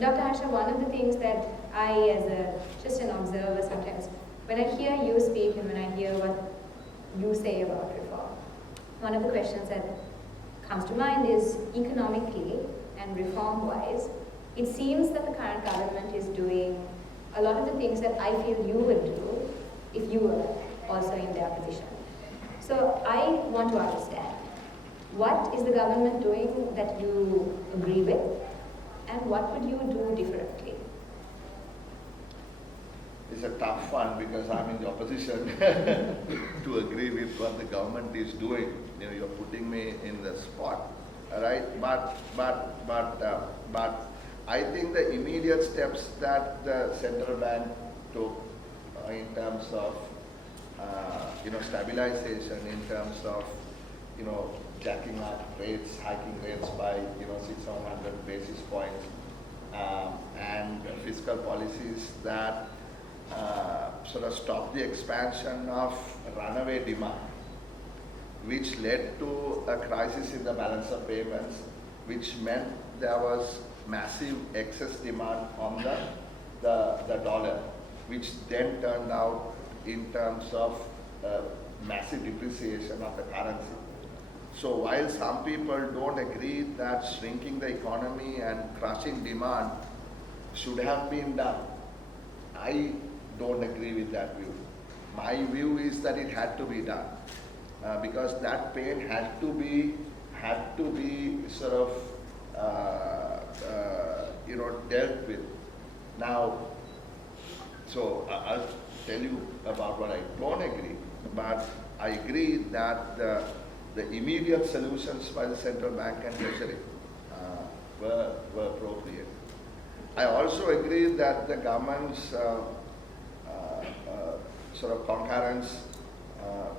Dr. Harsha, one of the things that I, as just an observer sometimes, when I hear you speak and when I hear what you say about reform, one of the questions that comes to mind is economically and reform-wise, it seems that the current government is doing a lot of the things that I feel you would do if you were also in their position. So I want to understand, what is the government doing that you agree with, and what would you do differently? It's a tough one because I'm in the opposition to agree with what the government is doing. You know, you're putting me in the spot, all right? But I think the immediate steps that the central bank took in terms of stabilization, in terms of jacking up rates, hiking rates by 600 basis points, and fiscal policies that sort of stopped the expansion of runaway demand, which led to a crisis in the balance of payments, which meant there was massive excess demand on the dollar, which then turned out in terms of massive depreciation of the currency. So while some people don't agree that shrinking the economy and crushing demand should have been done, I don't agree with that view. My view is that it had to be done because that pain had to be sort of dealt with. Now, so I'll tell you about what I don't agree, but I agree that the immediate solutions by the central bank and treasury were appropriate. I also agree that the government's sort of concurrence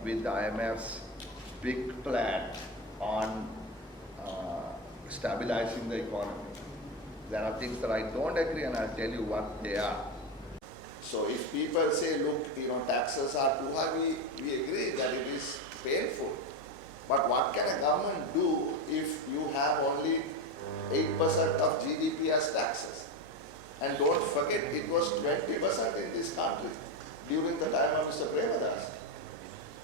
with the IMF's big plan on stabilizing the economy. There are things that I don't agree, and I'll tell you what they are. So if people say, look, taxes are too high, we agree that it is painful. But what can a government do if you have only 8% of GDP as taxes? And don't forget, it was 20% in this country during the time of Mr. Premadas.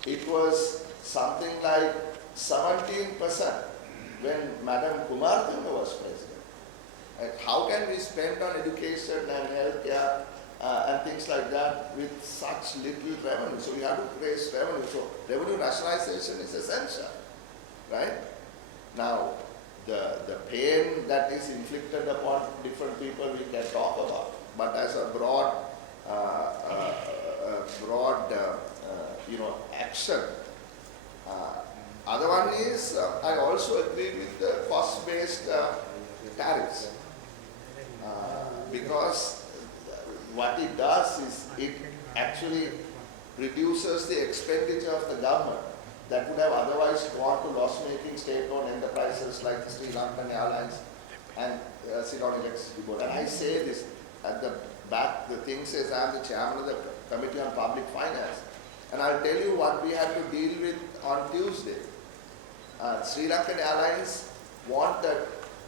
It was something like 17% when Madam Kumartunga was president. And how can we spend on education and healthcare and things like that with such little revenue? So we have to raise revenue. So revenue rationalization is essential, right? Now, the pain that is inflicted upon different people we can talk about, but as a broad action. Other one is I also agree with the cost-based tariffs because what it does is it actually reduces the expenditure of the government that would have otherwise gone to loss-making state-owned enterprises like the Sri Lankan Airlines and Ceylon Electricity Board. And I say this at the back, the thing says I am the chairman of the Committee on Public Finance. And I'll tell you what we had to deal with on Tuesday. Sri Lankan Airlines wanted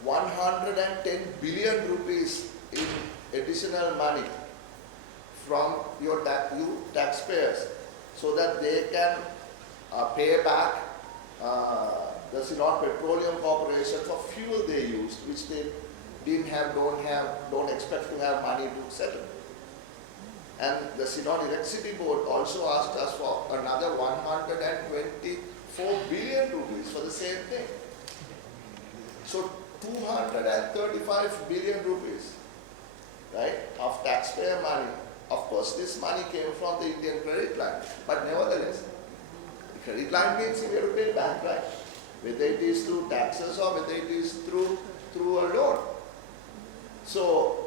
110 billion rupees in additional money from you taxpayers so that they can pay back the Ceylon Petroleum Corporation for fuel they used, which they don't expect to have money to settle. And the Ceylon Electricity Board also asked us for another 124 billion rupees for the same thing. So 235 billion rupees, right, of taxpayer money. Of course, this money came from the Indian credit line, but nevertheless, the credit line means we have to pay back, right? Whether it is through taxes or whether it is through a loan. So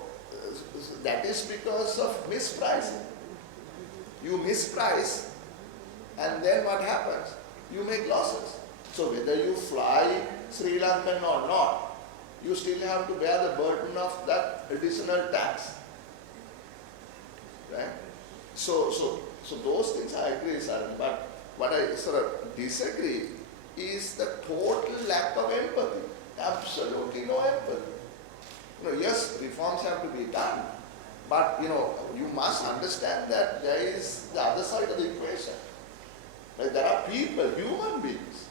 that is because of mispricing. You misprice, and then what happens? You make losses. So whether you fly Sri Lankan or not, you still have to bear the burden of that additional tax. Right? So those things I agree, sir. But what I sort of disagree is the total lack of empathy. Absolutely no empathy. Yes, reforms have to be done, but you must understand that there is the other side of the equation. Like, there are people, human beings,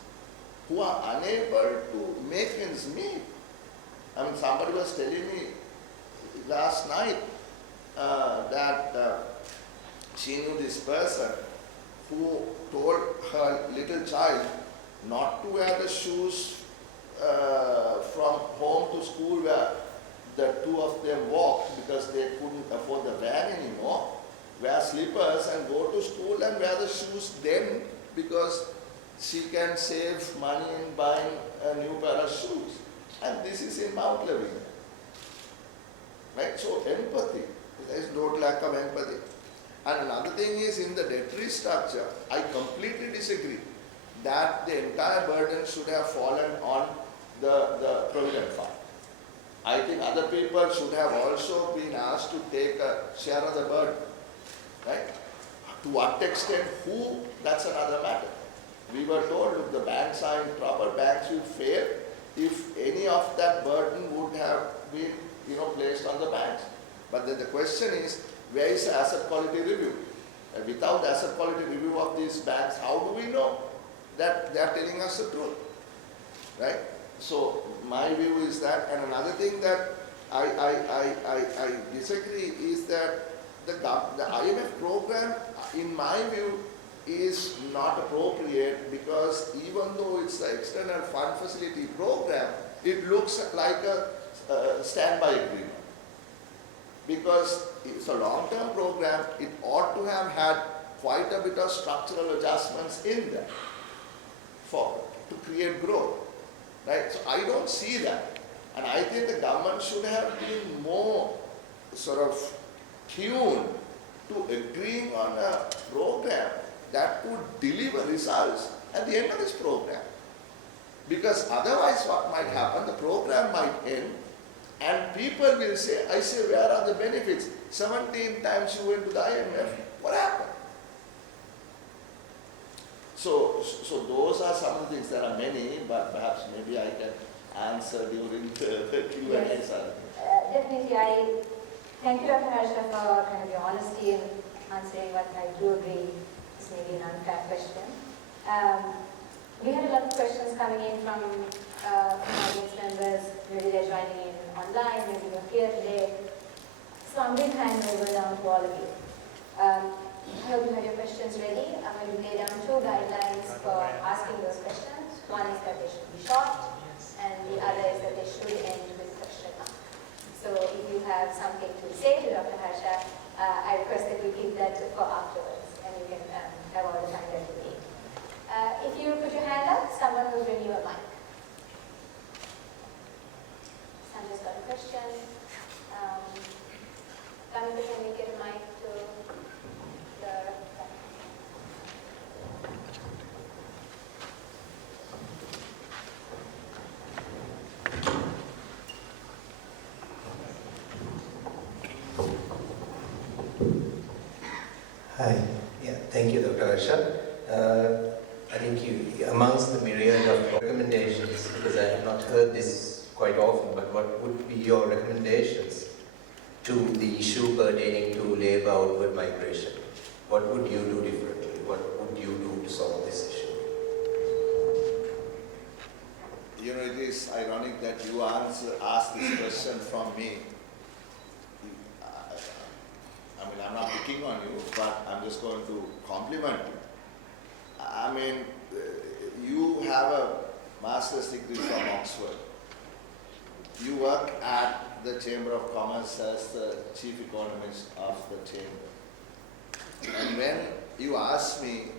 who are unable to make ends meet. I mean, somebody was telling me last night that she knew this person who told her little child not to wear the shoes from home to school where the two of them walked because they couldn't afford the van anymore, wear slippers and go to school and wear the shoes then because she can save money in buying a new pair of shoes. And this is in Mount Levin. Right? So empathy, there is no lack of empathy. And another thing is, in the debt restructure, I completely disagree that the entire burden should have fallen on the Provident Fund. I think other people should have also been asked to take a share of the burden. Right? To what extent, who, that's another matter. We were told, look, the banks are in trouble, banks will fail if any of that burden would have been placed on the banks. But then the question is, where is the asset quality review? Without asset quality review of these banks, how do we know that they are telling us the truth? Right? So my view is that, and another thing that I disagree is that the IMF program, in my view, is not appropriate because even though it's the external fund facility program, it looks like a standby agreement. Because it's a long-term program, it ought to have had quite a bit of structural adjustments in there to create growth. Right? So I don't see that. And I think the government should have been more sort of tuned to agreeing on a program that could deliver results at the end of this program. Because otherwise what might happen, the program might end and people will say, I say, where are the benefits? 17 times you went to the IMF, what happened? So those are some of the things. There are many, but perhaps maybe I can answer during the Q&A. Yes. Definitely, I thank you, Dr. Harsha, for kind of your honesty in answering what I do agree is maybe an unfair question. We had a lot of questions coming in from audience members. Maybe they're joining in online, maybe you're here today. So I'm going to hand over now to all of you. I hope you have your questions ready. I'm going to lay down 2 guidelines for asking those questions. One is that they should be short, and the other is that they should end with question mark. So if you have something to say to Dr. Harsha, I request that you keep that for afterwards, and you can have all the time that you need. If you put your hand up, someone will bring you a mic. Sanjay's got a question. Kamita, can you get a mic to the... Hi. Yeah, thank you, Dr. Harsha. I think amongst the myriad of recommendations, because I have not heard this quite often, but what would be your recommendations to the issue pertaining to labour outward migration? What would you do differently? What would you do to solve this issue? It is ironic that you ask this question from me. I mean, I'm not picking on you, but I'm just going to compliment you. I mean, you have a master's degree from Oxford. You work at the Chamber of Commerce as the chief economist of the chamber. And when you asked me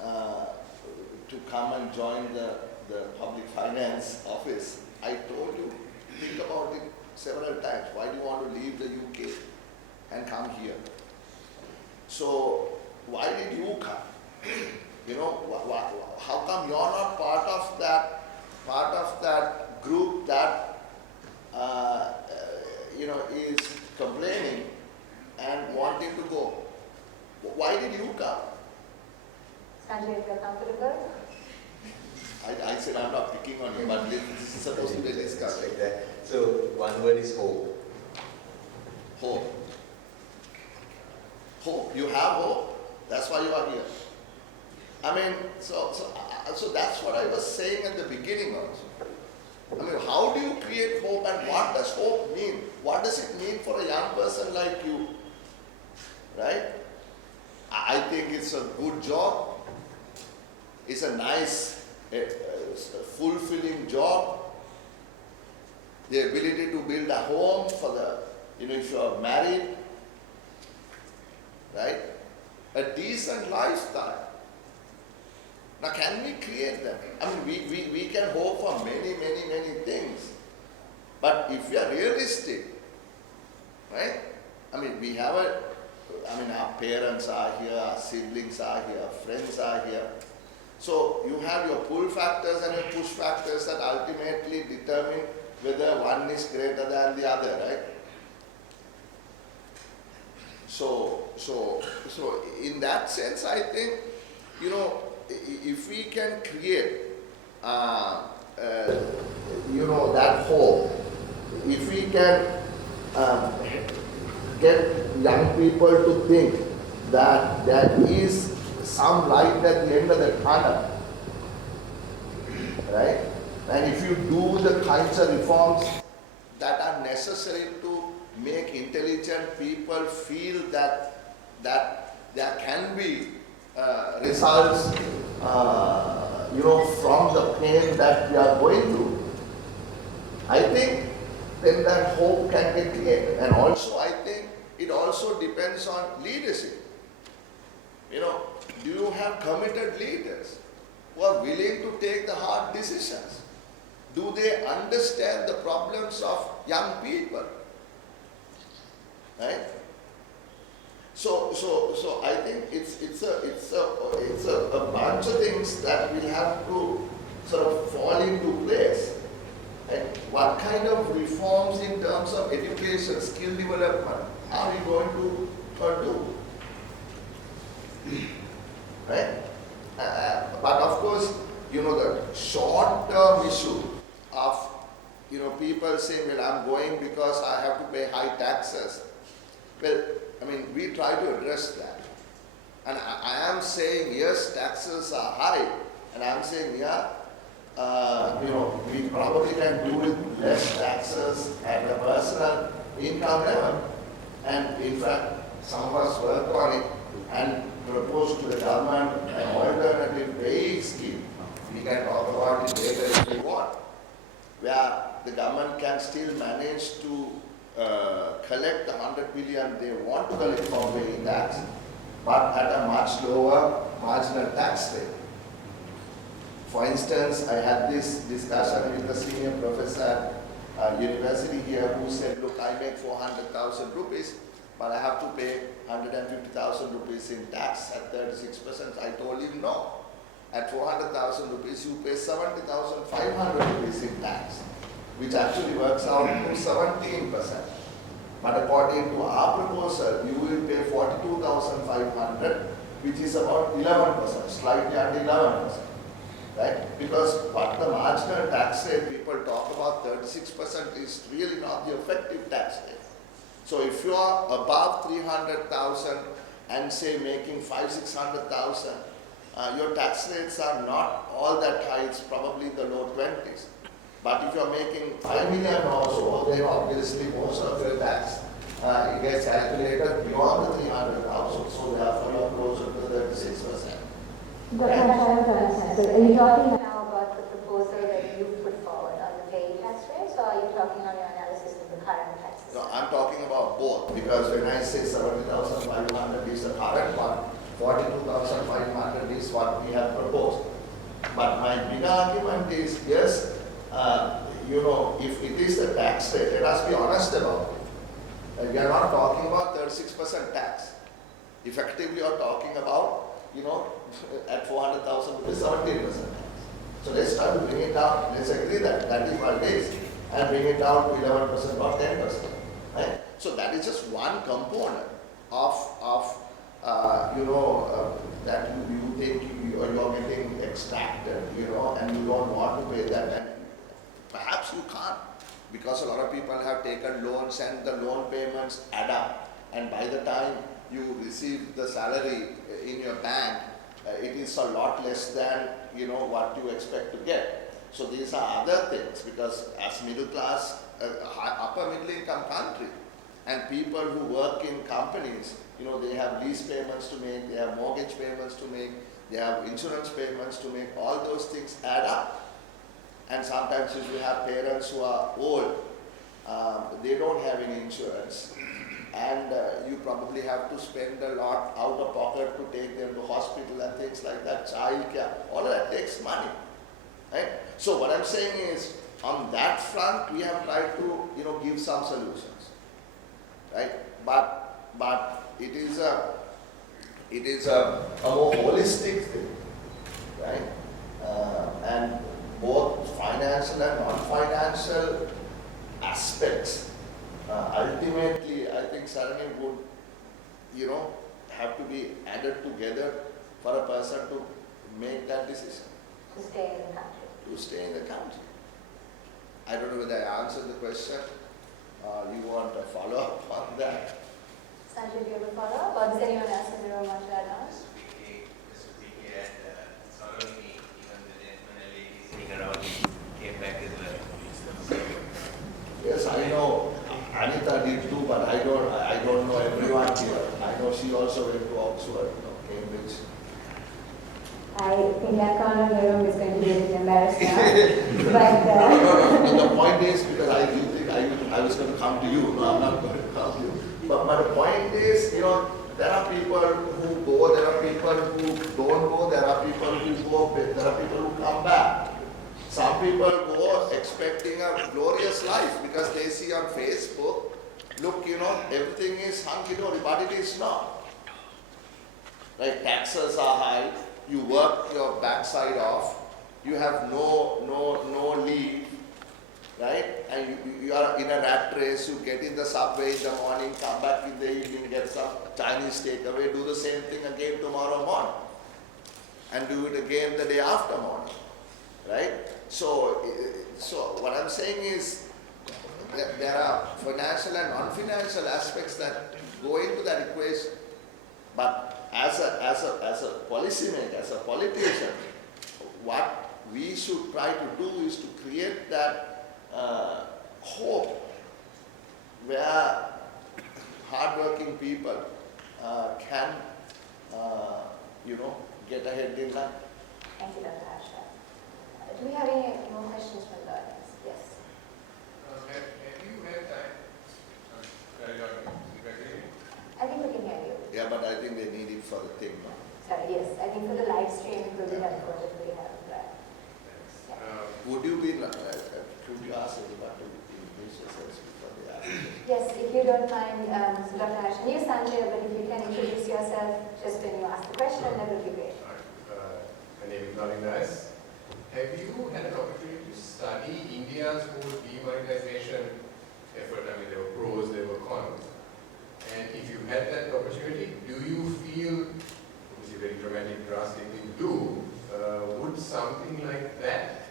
to come and join the public finance office, I told you, think about it several times. Why do you want to leave the UK and come here? So why did you come? How come you're not part of that group that is complaining and wanting to go? Why did you come? Sanjay, if you're comfortable. I said I'm not picking on you, but this is supposed to be discussed. Like that. So one word is hope. Hope. Hope. You have hope. That's why you are here. I mean, so that's what I was saying at the beginning also. I mean, how do you create hope and what does hope mean? What does it mean for a young person like you? Right? I think it's a good job. It's a nice, fulfilling job. The ability to build a home for the, if you are married, right? A decent lifestyle. Now, can we create that? I mean, we can hope for many things. But if we are realistic, right? I mean, our parents are here, our siblings are here, friends are here. So, you have your pull factors and your push factors that ultimately determine whether one is greater than the other, right? So in that sense, I think, if we can create, that hope, if we can get young people to think that there is some light at the end of the tunnel, right? And if you do the kinds of reforms that are necessary to make intelligent people feel that there can be results, from the pain that we are going through, I think then that hope can get created. And also, I think it also depends on leadership. Do you have committed leaders who are willing to take the hard decisions? Do they understand the problems of young people? Right? So I think it's a bunch of things that will have to sort of fall into place. And what kind of reforms in terms of education, skill development are we going to do? Right? But of course, the short-term issue of, people saying, well, I'm going because I have to pay high taxes. Well, I mean, we try to address that. And I am saying, yes, taxes are high. And I'm saying, we probably can do with less taxes at a personal income level. And in fact, some of us work on it and propose to the government an alternative paying scheme. We can talk about it later if we want, where the government can still manage to collect the 100 billion they want to collect from paying tax, but at a much lower marginal tax rate. For instance, I had this discussion with a senior professor at university here who said, look, I make 400,000 rupees, but I have to pay 150,000 rupees in tax at 36%. I told him no. At 400,000 rupees, you pay 70,500 rupees in tax, which actually works out to 17%. But according to our proposal, you will pay 42,500, which is about 11%, slightly under 11%. Right? Because what the marginal tax rate people talk about, 36%, is really not the effective tax rate. So if you are above 300,000 and say making 500,000-600,000, your tax rates are not all that high, it's probably the low 20s. But if you are making 5 million or so, then obviously most of your tax gets calculated beyond the 300,000, so therefore you are closer to 36%. Dr. Harsha, I want to understand. So are you talking now about the proposal that you put forward on the pay tax rates, or are you talking on your analysis of the current tax system? No, I'm talking about both, because when I say 70,500 is the current one, 42,500 is what we have proposed. But my big argument is, yes, if it is the tax rate, let us be honest about it. We are not talking about 36% tax. Effectively, you are talking about, at 400,000 rupees, 17% tax. So let's try to bring it down. Let's agree that that is what it is, and bring it down to 11% or 10%. Right? So that is just one component of that you think you're getting extracted, and you don't want to pay that, and perhaps you can't, because a lot of people have taken loans and the loan payments add up, and by the time you receive the salary in your bank, it is a lot less than what you expect to get. So these are other things, because as middle class, upper middle income country, and people who work in companies, they have lease payments to make, they have mortgage payments to make, they have insurance payments to make, all those things add up. And sometimes if you have parents who are old, they don't have any insurance, and you probably have to spend a lot out of pocket to take them to hospital and things like that, child care, all of that takes money, right? So what I'm saying is, on that front, we have tried to, give some solutions, right? But it is a more holistic thing, right? And both financial and non-financial aspects, ultimately, I think Sarani would, have to be added together for a person to make that decision. To stay in the country. To stay in the country. I don't know whether I answered the question. You want a follow-up on that? Sanjay, do you have a follow-up? Or does anyone else in the room want to add on? Just speaking at Solomon, even the gentleman and lady sitting around came back as well. Yes, I know. Anita did too, but I don't know everyone here. I know she also went to Oxford, Cambridge. I think that corner of the room is going to be a bit embarrassed now. But The point is, because I did think I was going to come to you. No, I'm not going to come to you. But the point is, there are people who go, there are people who don't go, there are people who go, there are people who come back. Some people go expecting a glorious life because they see on Facebook, look, everything is hunky-dory, but it is not. Right? Taxes are high, you work your backside off, you have no leave, right? And you are in a rat race, you get in the subway in the morning, come back in the evening, get some Chinese takeaway, do the same thing again tomorrow morning, and do it again the day after morning, right? So what I'm saying is that there are financial and non-financial aspects that go into that equation, but as a policymaker, as a politician, what we should try to do is to create that hope where hardworking people can, get ahead in life. thank you, Dr. Harsha. Do we have any more questions from the audience? Yes. Have you had time? Carry on. I think we can hear you. Yeah, but I think they need it for the thing. No? Sorry, yes. I think for the live stream, it will be helpful if we have that. Would you be, could you ask everybody to introduce yourselves before they ask? Yes, if you don't mind, Dr. Harsha, and you, Sanjay, but if you can introduce yourself just when you ask the question, that would be great. My name is Navin Das. Have you had an opportunity to study India's whole demonetization effort? I mean, there were pros, there were cons. And if you had that opportunity, do you feel, obviously very dramatic, drastic thing to do, would something like that,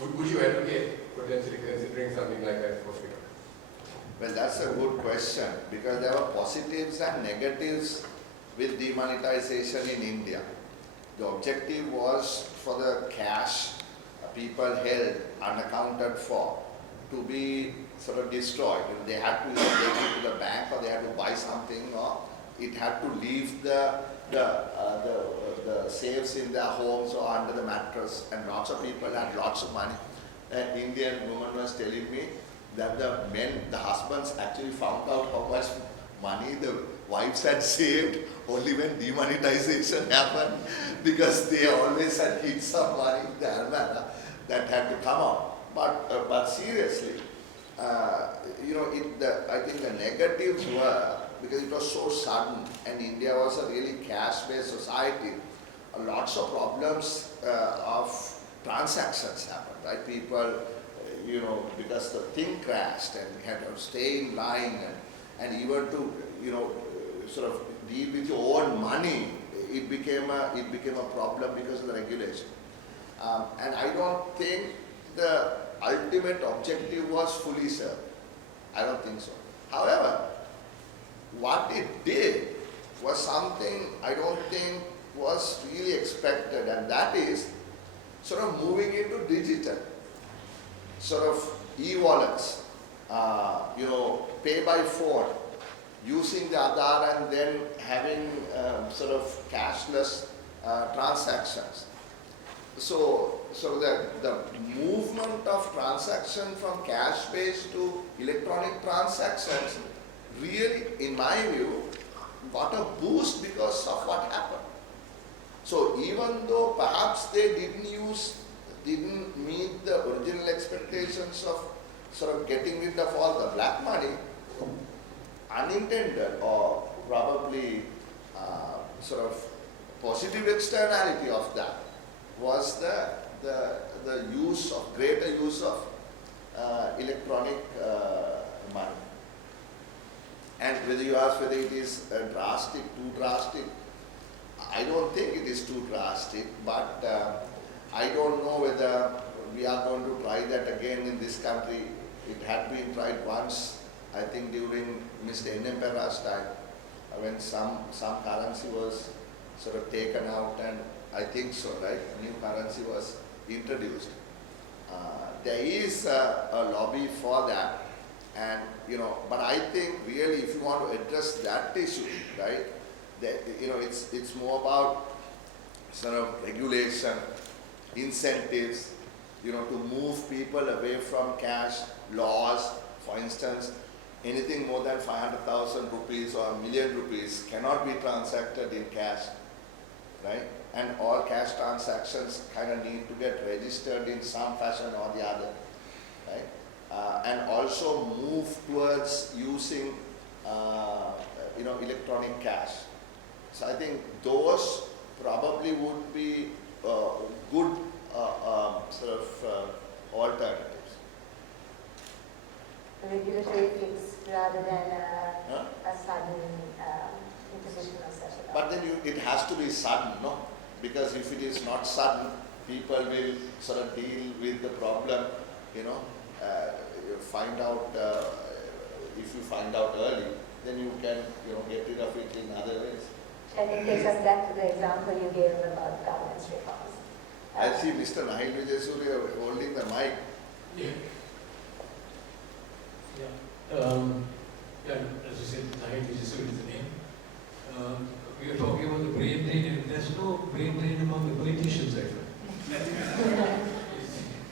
would you advocate potentially considering something like that for freedom? Well, that's a good question, because there were positives and negatives with demonetization in India. The objective was for the cash people held unaccounted for to be sort of destroyed. They had to take it to the bank, or they had to buy something, or it had to leave the safes in their homes or under the mattress, and lots of people had lots of money. An Indian woman was telling me that the husbands actually found out how much money the wives had saved only when demonetization happened, because they always had hid some money in the almana that had to come out. But seriously, I think the negatives were, because it was so sudden and India was a really cash-based society, lots of problems of transactions happened, right? People, because the thing crashed and you had to stay in line and even to, sort of deal with your own money, it became a problem because of the regulation. And I don't think the ultimate objective was fully served. I don't think so. However, what it did was something I don't think was really expected, and that is sort of moving into digital, sort of e-wallets, pay by phone, using the Aadhaar and then having sort of cashless transactions. So the movement of transaction from cash-based to electronic transactions really, in my view, got a boost because of what happened. So even though perhaps they didn't meet the original expectations of sort of getting rid of all the black money, unintended or probably sort of positive externality of that was the greater use of electronic money. And whether you ask whether it is drastic, too drastic, I don't think it is too drastic, but I don't know whether we are going to try that again in this country. It had been tried once, I think during Mr. N.M. Perra's time, when some currency was sort of taken out, and I think so, right? New currency was introduced. There is a lobby for that, and but I think really if you want to address that issue, right, that it's more about sort of regulation, incentives, to move people away from cash, laws, for instance, anything more than 500,000 rupees or $1 million cannot be transacted in cash, right? And all cash transactions kind of need to get registered in some fashion or the other, right? And also move towards using, electronic cash. So I think those probably would be good sort of alternatives. A regulatory fix rather than a sudden imposition of such a law. But then it has to be sudden, no? Because if it is not sudden, people will sort of deal with the problem, find out, if you find out early, then you can, get rid of it in other ways. And it takes us back to the example you gave about governance reforms. I see Mr. Nahil Vijayasuriya holding the mic. Yeah. As you said, Nahil Vijayasuriya is the name. We are talking about the brain drain, and there's no brain drain among the politicians, I find.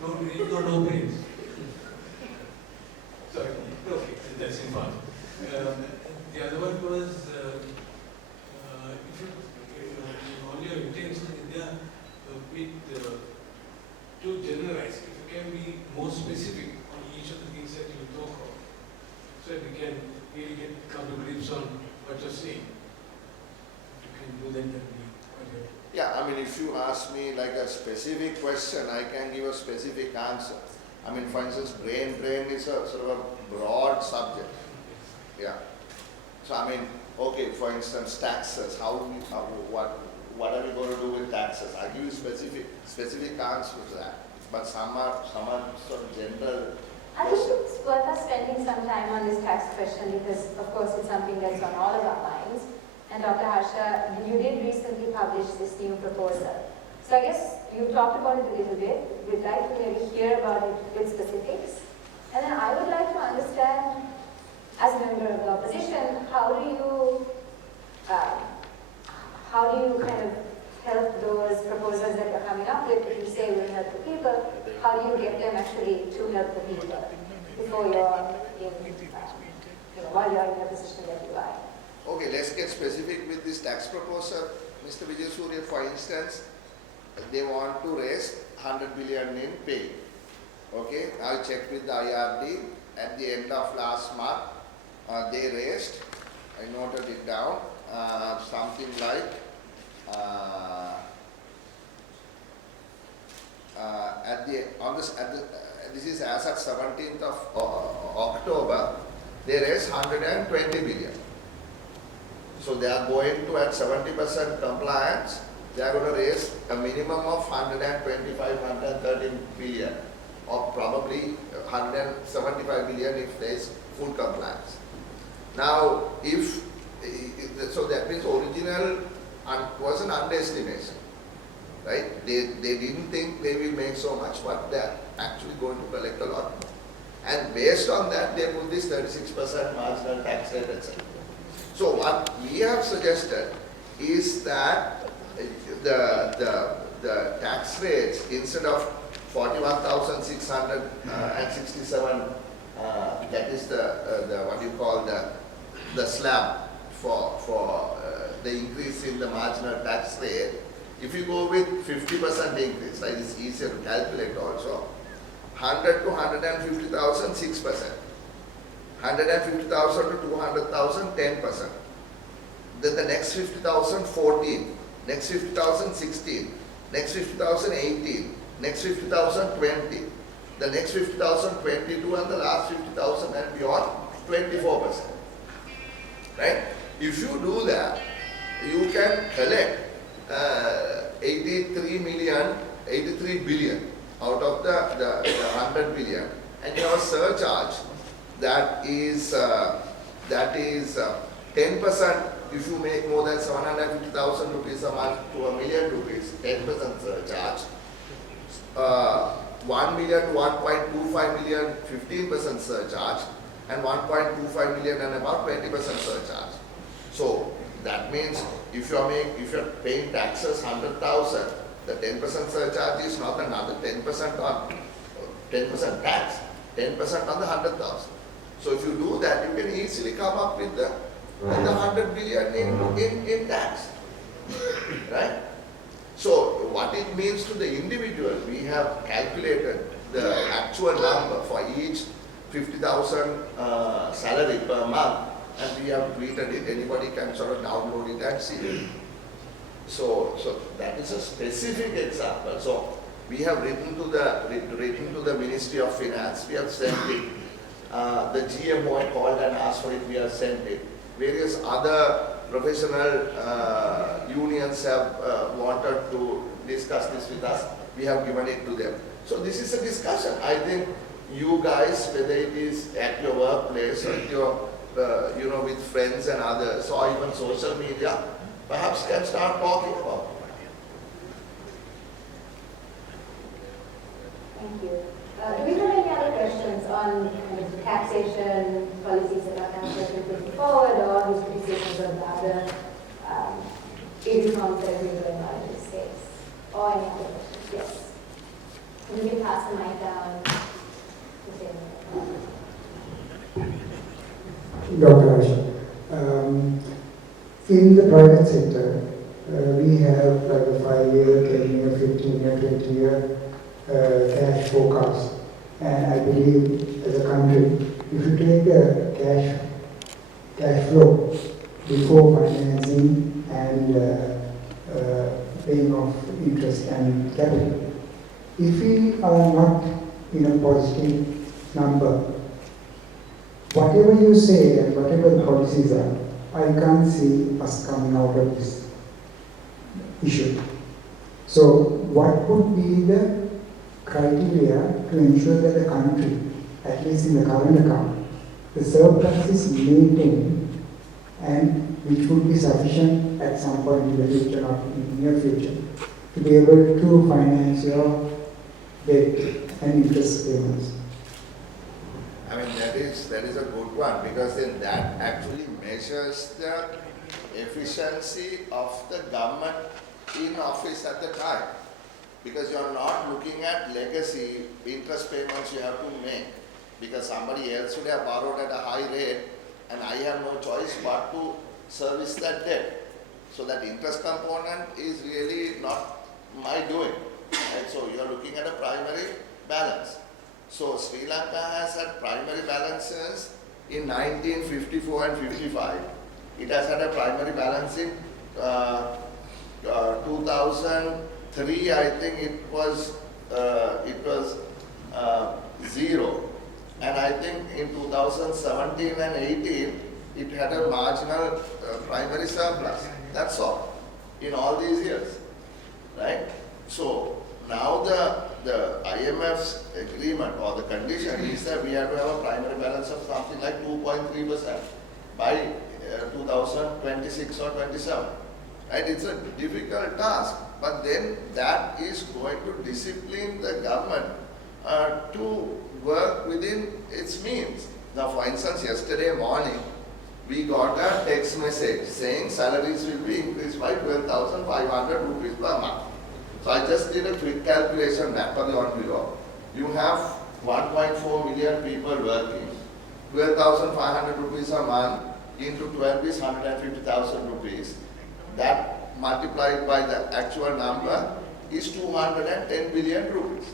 No brain, no brains. Sorry, okay, that's in part. The other one was, all your intents in India, to generalize, if you can be more specific on each of the things that you talk of, so that we can really come to grips on what you're saying. If you can do that, that would be quite helpful. Yeah, I mean, if you ask me like a specific question, I can give a specific answer. I mean, for instance, brain drain is a sort of a broad subject. Yeah. So I mean, okay, for instance, taxes. What are we going to do with taxes? I give you specific answers to that. But some are sort of general. I think it's worth us spending some time on this tax question because, of course, it's something that's on all of our minds. And Dr. Harsha, you did recently publish this new proposal. So I guess you talked about it a little bit. We'd like to maybe hear about it with specifics. And then I would like to understand, as a member of the opposition, how do you kind of help those proposals that you're coming up with? If you say we'll help the people, how do you get them actually to help the people before you're while you're in the position that you are? Okay, let's get specific with this tax proposal. Mr. Vijayasuriya, for instance, they want to raise 100 billion in pay. Okay, I checked with the IRD at the end of last month. They raised, I noted it down, something like this is as of 17th of October, they raised 120 billion. So they are going to, at 70% compliance, they are going to raise a minimum of 125, 130 billion, or probably 175 billion if there is full compliance. Now, so that means original was an underestimation, right? They didn't think they will make so much, but they are actually going to collect a lot more. And based on that, they put this 36% marginal tax rate, etc. So what we have suggested is that the tax rates, instead of 41,667, that is the what you call the slab for the increase in the marginal tax rate. If you go with 50% increase, right, it's easier to calculate also. 100 to 150,000, 6%. 150,000 to 200,000, 10%. Then the next 50,000, 14. Next 50,000, 16. Next 50,000, 18. Next 50,000, 20. The next 50,000, 22, and the last 50,000 and beyond, 24%. Right? If you do that, you can collect 83 billion out of the 100 billion, and you have a surcharge that is 10%. If you make more than 750,000 rupees a month to $1 million, 10% surcharge. 1 million to 1.25 million, 15% surcharge, and 1.25 million and about 20% surcharge. So that means if you're paying taxes 100,000, the 10% surcharge is not another 10% on 10% tax, 10% on the 100,000. So if you do that, you can easily come up with the 100 billion in tax, right? So what it means to the individual, we have calculated the actual number for each 50,000 salary per month, and we have tweeted it. Anybody can sort of download it and see it. So that is a specific example. So we have written to the Ministry of Finance. We have sent it. The GMO called and asked for it. We have sent it. Various other professional unions have wanted to discuss this with us. We have given it to them. So this is a discussion. I think you guys, whether it is at your workplace or at your, with friends and others, or even social media, perhaps can start talking about it. Thank you. Do we have any other questions on the taxation policies that our council has been putting forward, or his criticisms of the other reforms that have been going on in this space? Or any other questions? Yes. And we can pass the mic down to Silva. Dr. Harsha, in the private sector, we have like a 5-year, 10-year, 15-year, 20-year cash forecast. And I believe as a country, if you take the cash flow before financing and paying off interest and capital, if we are not in a positive number, whatever you say and whatever the policies are, I can't see us coming out of this issue. So what would be the criteria to ensure that the country, at least in the current account, the surplus is maintained, and which would be sufficient at some point in the future, not in the near future, to be able to finance your debt and interest payments? I mean, that is a good one, because then that actually measures the efficiency of the government in office at the time. Because you are not looking at legacy interest payments you have to make, because somebody else would have borrowed at a high rate and I have no choice but to service that debt. So that interest component is really not my doing. Right? So you are looking at a primary balance. So Sri Lanka has had primary balances in 1954 and 55. It has had a primary balance in 2003. I think it was 0, and I think in 2017 and 18 it had a marginal primary surplus. That's all in all these years, right? So now the IMF's agreement or the condition is that we have to have a primary balance of something like 2.3% by 2026 or 27. Right? It's a difficult task, but then that is going to discipline the government to work within its means. Now, for instance, yesterday morning, we got a text message saying salaries will be increased by 12,500 rupees per month. So I just did a quick calculation back on the envelope. You have 1.4 million people working. 12,500 rupees a month into 12 is 150,000 rupees. That multiplied by the actual number is 210 billion rupees.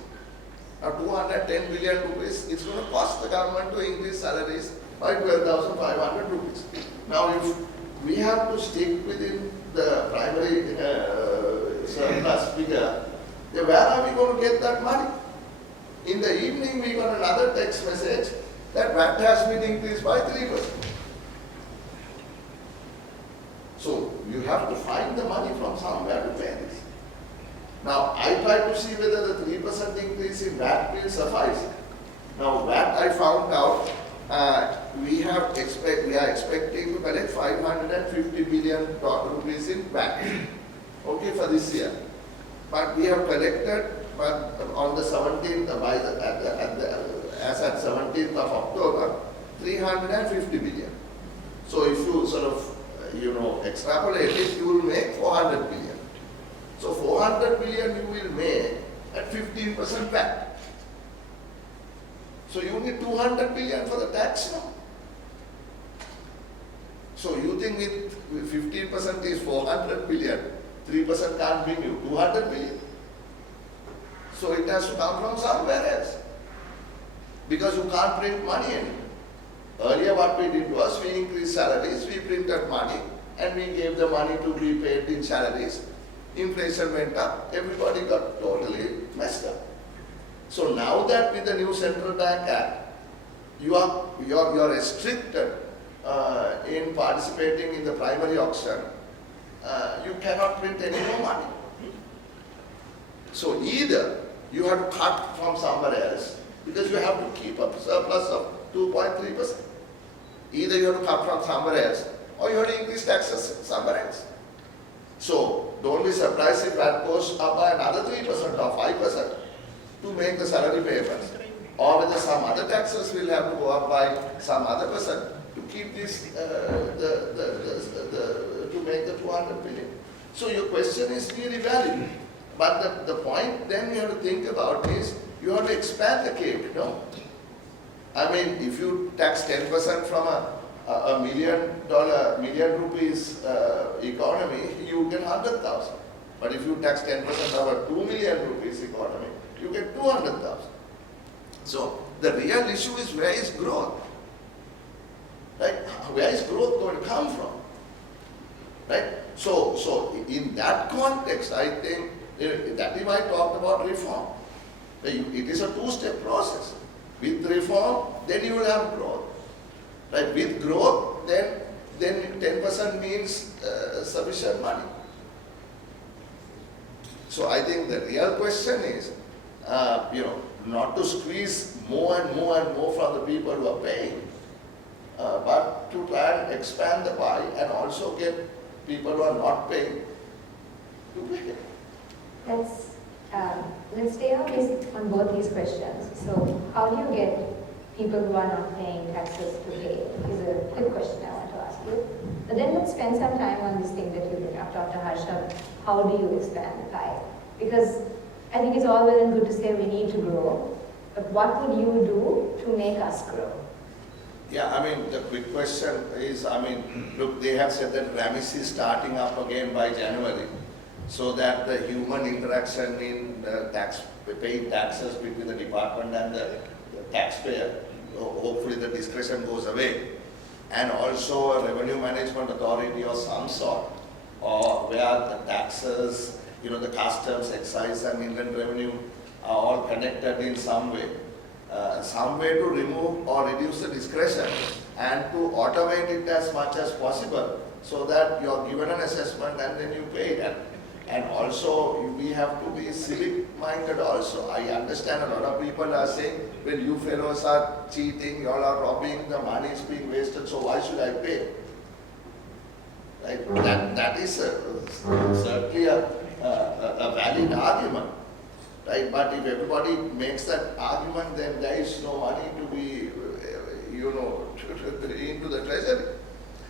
Now 210 billion rupees is going to cost the government to increase salaries by 12,500 rupees. Now if we have to stick within the primary surplus figure, then where are we going to get that money? In the evening we got another text message that VAT has been increased by 3%. So you have to find the money from somewhere to pay this. Now I tried to see whether the 3% increase in VAT will suffice. Now VAT I found out we are expecting to collect 550 billion rupees in VAT. Okay, for this year. But we have collected, but on the 17th, as at 17th of October, 350 billion. So if you sort of, extrapolate it, you will make 400 billion. So 400 billion you will make at 15% VAT. So you need 200 billion for the tax now. So you think with 15% is 400 billion, 3% can't bring you 200 billion. So it has to come from somewhere else. Because you can't print money anymore. Earlier what we did was we increased salaries, we printed money and we gave the money to be paid in salaries. Inflation went up, everybody got totally messed up. So now that with the new Central Bank Act, you are restricted in participating in the primary auction, you cannot print any more money. So either you have to cut from somewhere else because you have to keep a surplus of 2.3%. Either you have to cut from somewhere else or you have to increase taxes somewhere else. So don't be surprised if that goes up by another 3% or 5% to make the salary payments. Or whether some other taxes will have to go up by some other percent to keep this, to make the 200 billion. So your question is really valid. But the point then you have to think about is, you have to expand the cake, no? I mean, if you tax 10% from a million rupees economy, you get 100,000. But if you tax 10% of a 2 million rupees economy, you get 200,000. So the real issue is, where is growth? Right? Where is growth going to come from? Right? So in that context, I think that is why I talked about reform. It is a two-step process. With reform, then you will have growth. Right? With growth, then 10% means sufficient money. So I think the real question is, not to squeeze more and more and more from the people who are paying, but to try and expand the pie and also get people who are not paying to pay. Let's stay on both these questions. So how do you get people who are not paying taxes to pay is a quick question I want to ask you. But then let's spend some time on this thing that you bring up, Dr. Harsha. How do you expand the pie? Because I think it's all well and good to say we need to grow, but what would you do to make us grow? Yeah, I mean, the quick question is, look, they have said that RAMIS is starting up again by January, so that the human interaction in paying taxes between the department and the taxpayer, hopefully the discretion goes away. And also a revenue management authority of some sort, or where the taxes, the customs, excise and inland revenue are all connected in some way. some way to remove or reduce the discretion and to automate it as much as possible so that you're given an assessment and then you pay it. And also we have to be civic minded also. I understand a lot of people are saying, well, you fellows are cheating, you all are robbing, the money is being wasted, so why should I pay? Right? That is certainly a valid argument. Right? But if everybody makes that argument, then there is no money to be, into the treasury.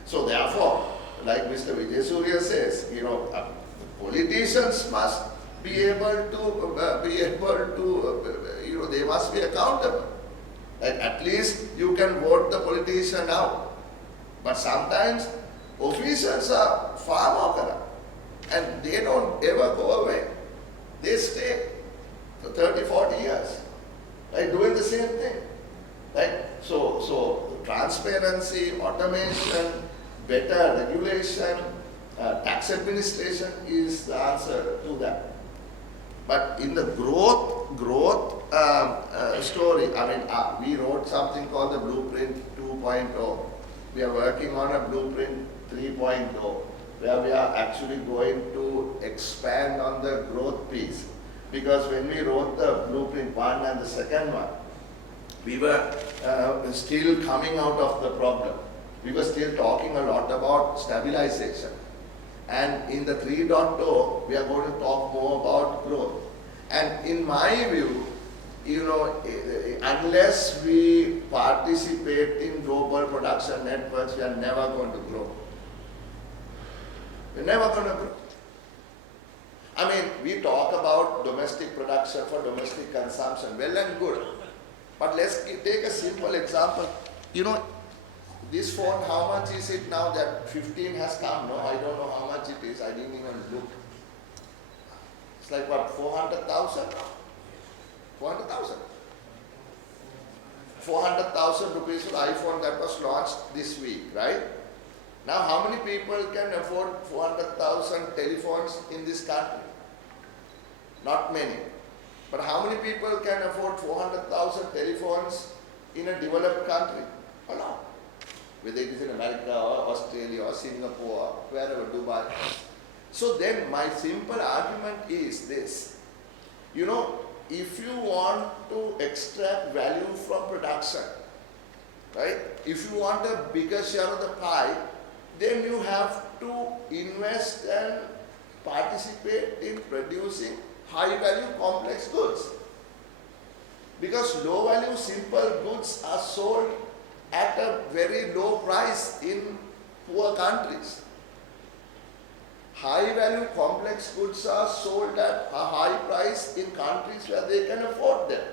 So therefore, like Mr. Vijay Surya says, politicians must be able to, they must be accountable. Like at least you can vote the politician out. But sometimes officials are far more corrupt and they don't ever go away. They stay for 30, 40 years, right, doing the same thing. Right? So transparency, automation, better regulation, tax administration is the answer to that. But in the growth story, we wrote something called the Blueprint 2.0. We are working on a Blueprint 3.0, where we are actually going to expand on the growth piece. Because when we wrote the Blueprint 1 and the second one, we were still coming out of the problem. We were still talking a lot about stabilization. And in the 3.0, we are going to talk more about growth. And in my view, unless we participate in global production networks, we are never going to grow. We're never going to grow. We talk about domestic production for domestic consumption, well and good. But let's take a simple example. This phone, how much is it now that 15 has come? No, I don't know how much it is. I didn't even look. It's like what, 400,000? 400,000. 400,000 rupees for the iPhone that was launched this week, right? Now, how many people can afford 400,000 telephones in this country? Not many. But how many people can afford 400,000 telephones in a developed country? A lot. Whether it is in America or Australia or Singapore or wherever, Dubai. So then my simple argument is this. If you want to extract value from production, right? If you want a bigger share of the pie, then you have to invest and participate in producing high value complex goods. Because low value simple goods are sold at a very low price in poor countries. High value complex goods are sold at a high price in countries where they can afford them.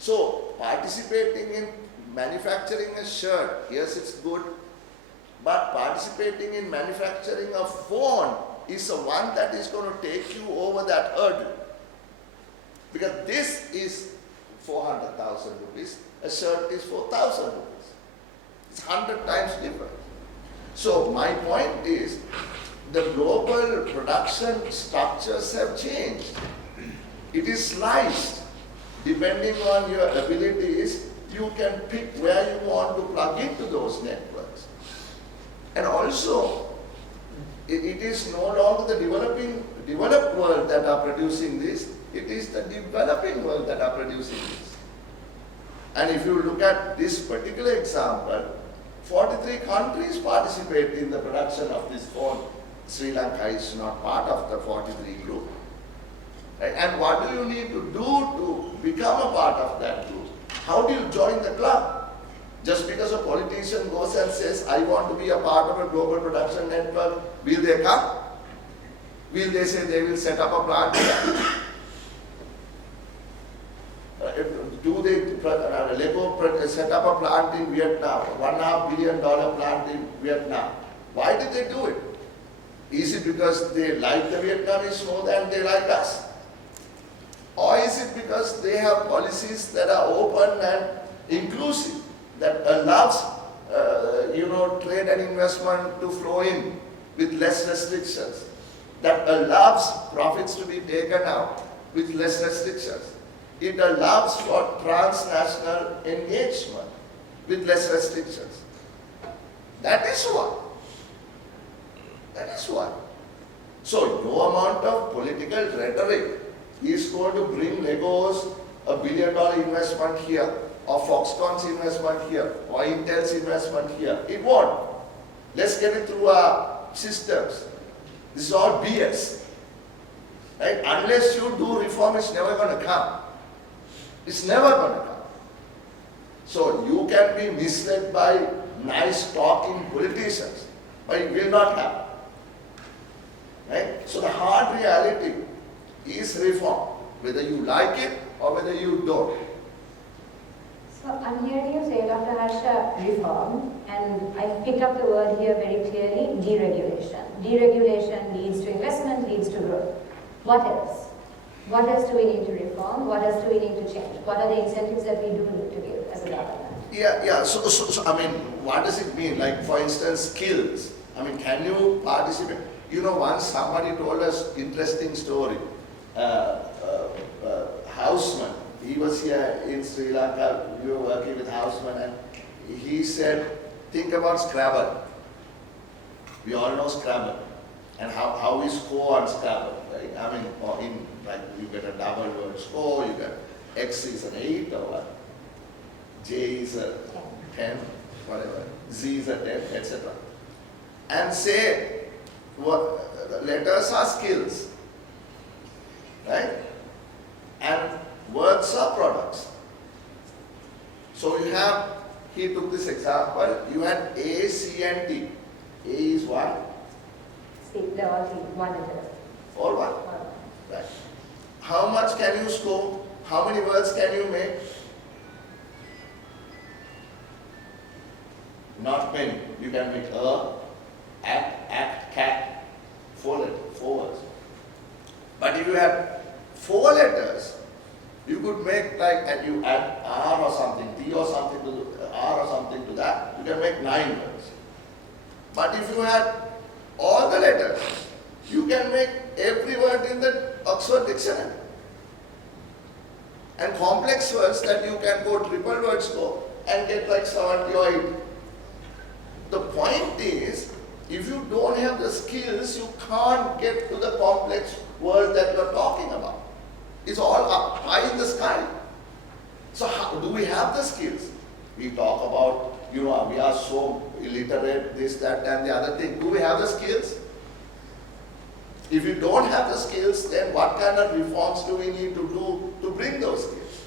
So participating in manufacturing a shirt, yes, it's good, but participating in manufacturing a phone is the one that is going to take you over that hurdle. Because this is 400,000 rupees, a shirt is 4,000 rupees. It's 100 times different. So my point is, the global production structures have changed. It is sliced. Depending on your abilities, you can pick where you want to plug into those networks. And also, it is no longer the developed world that are producing this, it is the developing world that are producing this. And if you look at this particular example, 43 countries participate in the production of this phone. Sri Lanka is not part of the 43 group. Right? And what do you need to do to become a part of that group? How do you join the club? Just because a politician goes and says, I want to be a part of a global production network, will they come? Will they say they will set up a plant here? Do they Lego set up a plant in Vietnam, $1.5 billion plant in Vietnam? Why did they do it? Is it because they like the Vietnamese more than they like us? Or is it because they have policies that are open and inclusive, that allows trade and investment to flow in with less restrictions, that allows profits to be taken out with less restrictions? It allows for transnational engagement with less restrictions. That is what. That is what. So no amount of political rhetoric is going to bring Legos $1 billion investment here, or Foxconn's investment here, or Intel's investment here. It won't. Let's get it through our systems. This is all BS. Right? Unless you do reform, it's never going to come. It's never going to come. So you can be misled by nice talking politicians, but it will not happen. Right? So the hard reality is reform, whether you like it or whether you don't. So I'm hearing you say, Dr. Harsha, reform, and I picked up the word here very clearly, deregulation. Deregulation leads to investment, leads to growth. What else? What else do we need to reform? What else do we need to change? What are the incentives that we do need to give as a government? Yeah. So, I mean, what does it mean? Like, for instance, skills. I mean, can you participate? You know, once somebody told us interesting story. Houseman, he was here in Sri Lanka, we were working with Houseman, and he said, think about Scrabble. We all know Scrabble, and how we score on Scrabble, right? I mean, or in, like, you get a double word score, you get X is an 8 or what, J is a 10, whatever, Z is a 10, etc. And say, what, letters are skills, right? And words are products. So you have, he took this example, you had A, C and T. A is what? See, they're all one letter. Or what? Right. How much can you score? How many words can you make? Not many. You can make act, cat, 4 words. But if you have 4 letters, you could make like, and you add R or something, T or something to R or something to that, you can make 9 words. But if you had all the letters, you can make every word in the Oxford Dictionary. And complex words that you can go triple word score and get like 70 or 80. The point is, if you don't have the skills, you can't get to the complex world that you're talking about. It's all up high in the sky. So how do we have the skills? We talk about, you know, we are so illiterate, this, that, and the other thing. Do we have the skills? If you don't have the skills, then what kind of reforms do we need to do to bring those skills?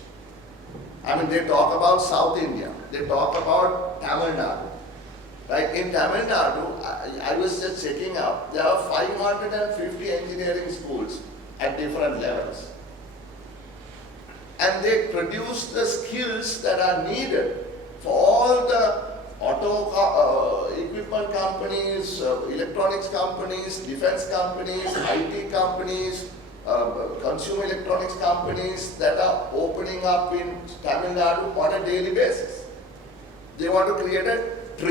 I mean, they talk about South India. They talk about Tamil Nadu. Right? In Tamil Nadu, I was just checking out, there are 550 engineering schools at different levels. And they produce the skills that are needed for all the auto equipment companies, electronics companies, defense companies, IT companies, consumer electronics companies that are opening up in Tamil Nadu on a daily basis. They want to create a $1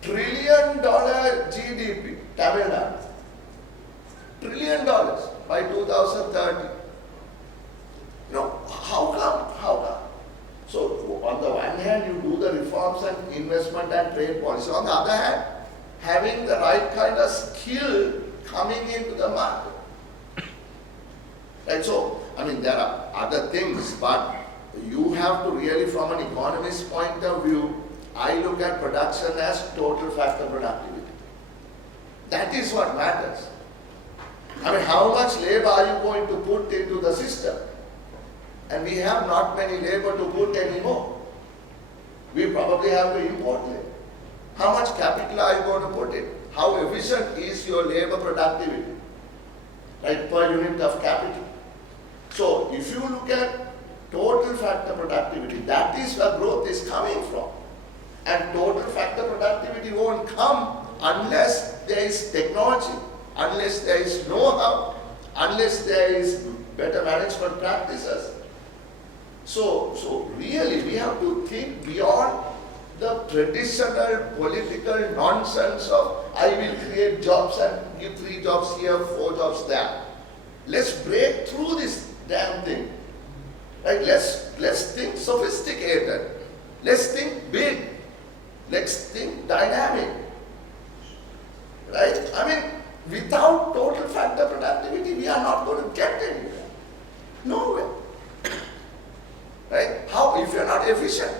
trillion GDP, Tamil Nadu. $1 trillion by 2030. You know, how come? So on the one hand, you do the reforms and investment and trade policy. On the other hand, having the right kind of skill coming into the market. Right? So, I mean, there are other things, but you have to really, from an economist's point of view, I look at production as total factor productivity. That is what matters. I mean, how much labor are you going to put into the system? And we have not many labor to put anymore. We probably have to import labor. How much capital are you going to put in? How efficient is your labor productivity? Right, per unit of capital. So, if you look at total factor productivity, that is where growth is coming from. And total factor productivity won't come unless there is technology, unless there is know-how, unless there is better management practices. So really we have to think beyond the traditional political nonsense of I will create jobs and give 3 jobs here, 4 jobs there. Let's break through this damn thing Right? Let's think sophisticated. Let's think big. Let's think dynamic. Right? I mean, without total factor productivity, we are not going to get anywhere. Nowhere. Right? How? If you're not efficient,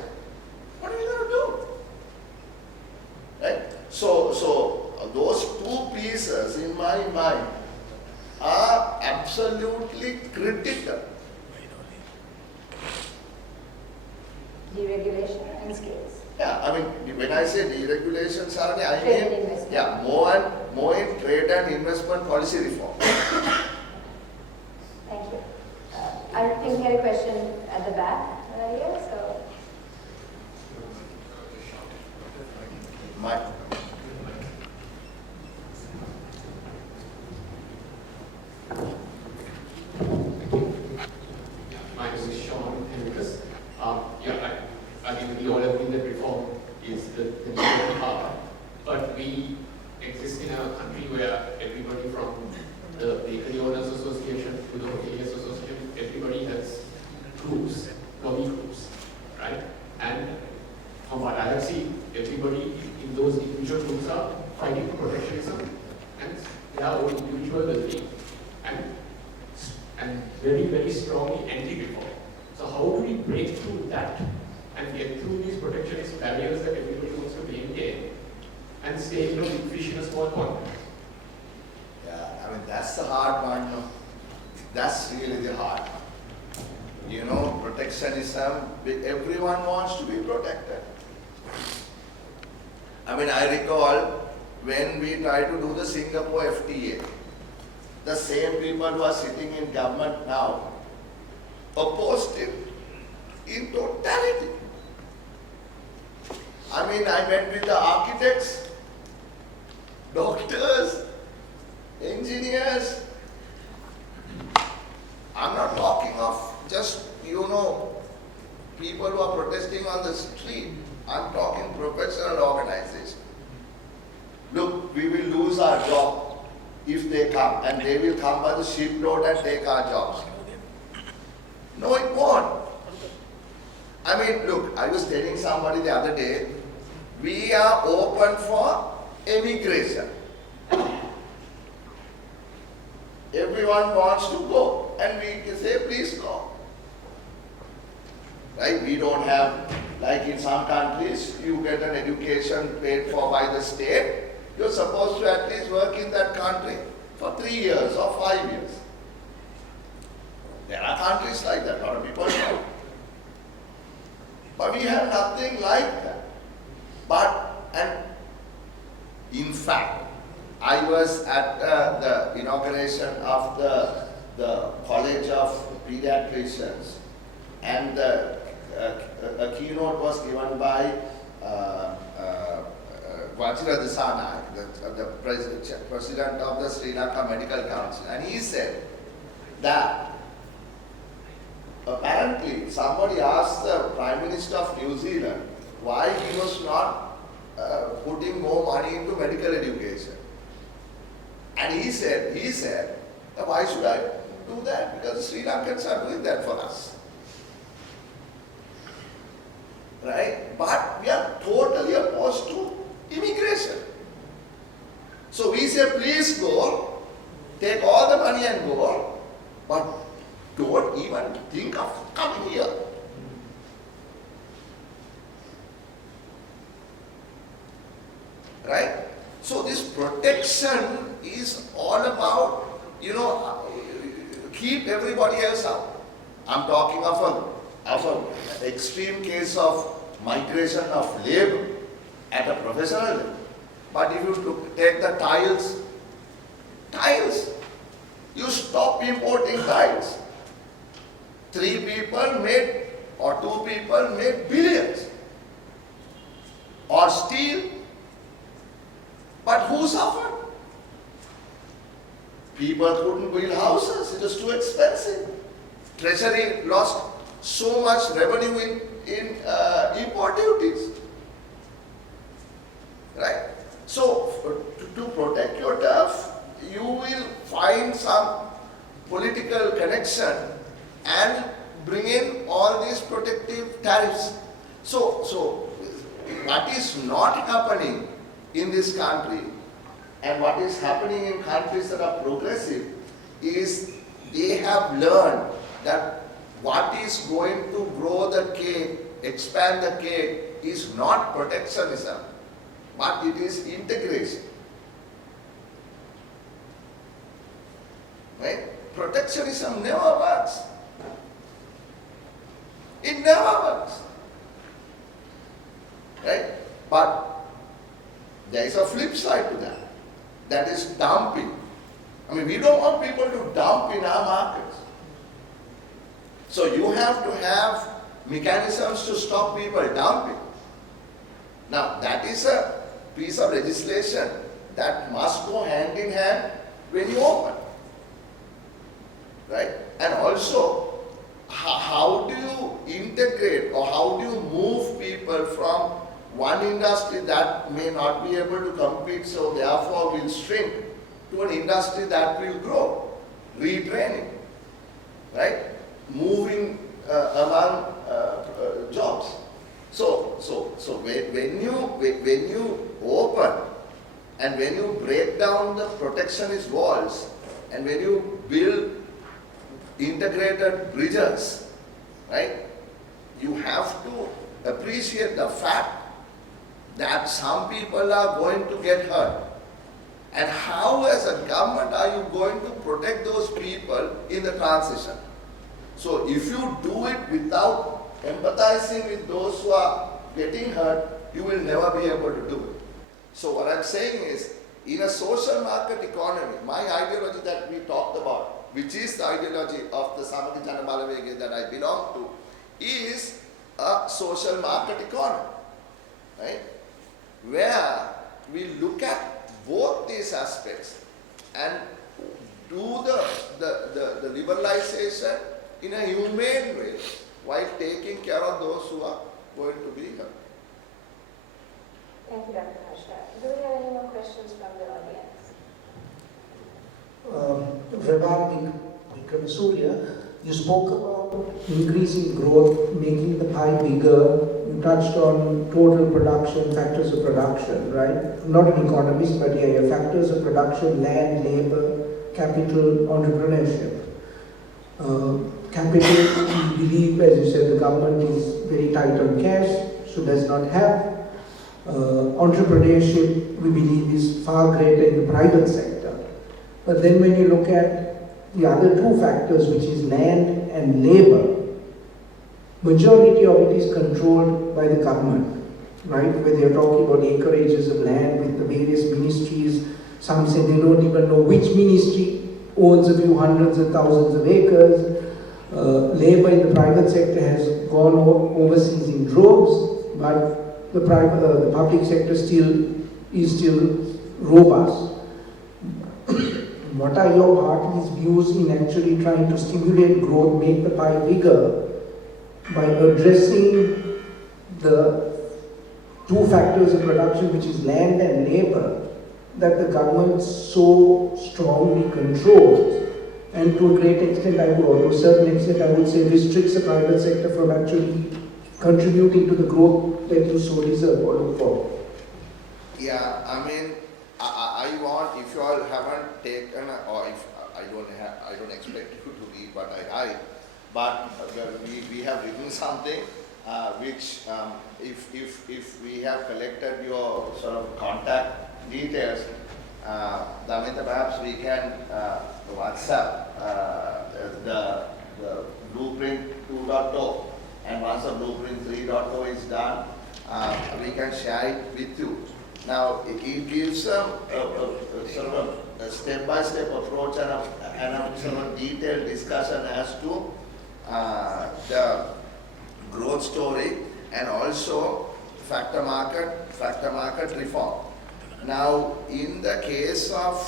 what are you going to do? Right? So those two pieces in my mind are absolutely critical. Deregulation and skills. Yeah, I mean, when I say deregulation, Sarani, I Trade and mean, investment. yeah, more in trade and investment policy reform. Thank you. I think we had a question at the back earlier, so. My, My name is Sean Henricus. I think we all agree that reform is the need power, but we exist in a country where everybody from the Bakery Owners Association to the Hoteliers Association, everybody has groups, lobby groups, right? And from what I have seen, everybody in those individual groups are fighting for protectionism, and they are all individual well-being, and very, very strongly anti-reform. So how do we break through that and get through these protectionist barriers that everybody wants to maintain and stay, big fish in a small pond? yeah, I mean, that's the hard one. No? That's really the hard one. You know, protectionism, everyone wants to be protected. I mean, I recall when we tried to do the Singapore FTA, the same people who are sitting in government now opposed it in totality. I mean, I met with the architects, doctors, engineers. I'm not talking of just, people who are protesting on the street. I'm talking professional organization. Look, we will lose our job if they come, and they will come by the shipload and take our jobs. No, it won't. I mean, look, I was telling somebody the other day, we are open for immigration. Everyone wants to go, and we can say, please go. Right? We don't have, like in some countries, you get an education paid for by the state. You're supposed to at least work in that country for 3 years or 5 years. There are countries like that, a lot of people know. But we have nothing like that. And in fact, I was at the inauguration of the College of Pediatricians, and a keynote was given by Vajra Disana, the president of the Sri Lanka Medical Council, and he said that apparently somebody asked the Prime Minister of New Zealand why he was not putting more money into medical education. And he said, why should I do that? Because the Sri Lankans are doing that for us. Right? But we are totally opposed to immigration. So we say, please go, take all the money and go, but don't even think of coming here. Right? So this protection is all about, keep everybody else out. I'm talking of an extreme case of migration of labor at a professional level. But if you take the tiles, you stop importing tiles. 3 people made, or 2 people made billions. Or steel. But who suffered? People couldn't build houses, it was too expensive. Treasury lost so much revenue in import duties. Right? So, to protect your turf, you will find some political connection and bring in So what is not happening in this country and what is happening in countries that are progressive is they have learned that what is going to grow the cake, expand the cake is not protectionism, but it is integration. Right? Protectionism never works. It never works. Right? But there is a flip side to that. That is dumping. I mean, we don't want people to dump in our markets. So you have to have mechanisms to stop people dumping. Now, that is a piece of legislation that must go hand in hand when you open. Right? And also, how do you integrate or how do you move people from one industry that may not be able to compete, so therefore will shrink, to an industry that will grow? Retraining, right? Moving among jobs. So when you open and when you break down the protectionist walls and when you build integrated bridges, right? You have to appreciate the fact that some people are going to get hurt. And how as a government are you going to protect those people in the transition? So if you do it without empathizing with those who are getting hurt, you will never be able to do it. So what I'm saying is, in a social market economy, my ideology that we talked about, which is the ideology of the Samaki Jana Balavege that I belong to, is a social market economy, right? Where we look at both these aspects and do the liberalization in a humane way while taking care of those who are going to be here. Thank you, Dr. Harsha. Do we have any more questions from the audience? Regarding Surya, you spoke about increasing growth, making the pie bigger. You touched on total production, factors of production, right? Not an economist, but yeah, factors of production, land, labor, capital, entrepreneurship. Capital, we believe, as you said, the government is very tight on cash, so does not have. Entrepreneurship, we believe, is far greater in the private sector. But then when you look at the other two factors, which is land and labor, majority of it is controlled by the government, right? When they're talking about acreages of land with the various ministries, some say they don't even know which ministry owns a few hundreds of thousands of acres. Labor in the private sector has gone overseas in droves, but the public sector is still robust. What are your party's views in actually trying to stimulate growth, make the pie bigger, by addressing the two factors of production, which is land and labor, that the government so strongly controls, and to a great extent, or to a certain extent, I would say, restricts the private sector from actually contributing to the growth that you so deserve or look for? Yeah, I mean, I want, if you all haven't taken, or if I don't expect you to read what I write, but we have written something which, if we have collected your sort of contact details, Damita, perhaps we can WhatsApp the blueprint 2.0, and once the blueprint 3.0 is done, we can share it with you. Now, it gives sort of a step-by-step approach and a sort of detailed discussion as to the growth story and also factor market reform. Now, in the case of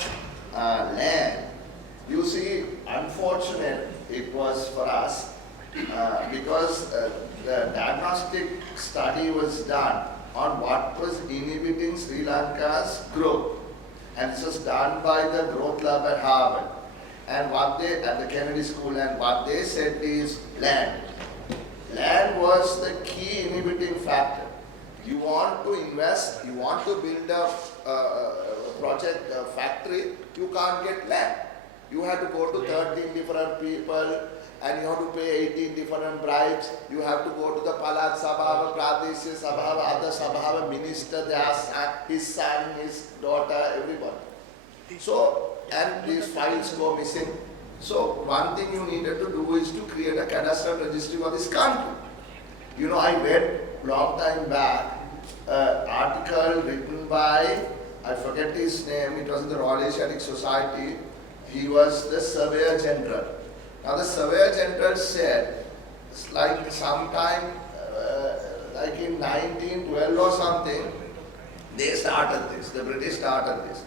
land, you see, unfortunate it was for us because the diagnostic study was done on what was inhibiting Sri Lanka's growth, and this was done by the growth lab at Harvard and at the Kennedy School, and what they said is land. Land was the key inhibiting factor. You want to invest, you want to build a project, a factory, you can't get land. You have to go to 13 different people and you have to pay 18 different bribes. You have to go to the Palat Sabha, Pradesh Sabha, other Sabha, minister, their son, his daughter, everybody. So, and these files go missing. So, one thing you needed to do is to create a cadastral registry for this country. You know, I read long time back an article written by, I forget his name, it was in the Royal Asiatic Society. He was the Surveyor General. Now the Surveyor General said, it's like sometime, like in 1912 or something, they started this, the British started this.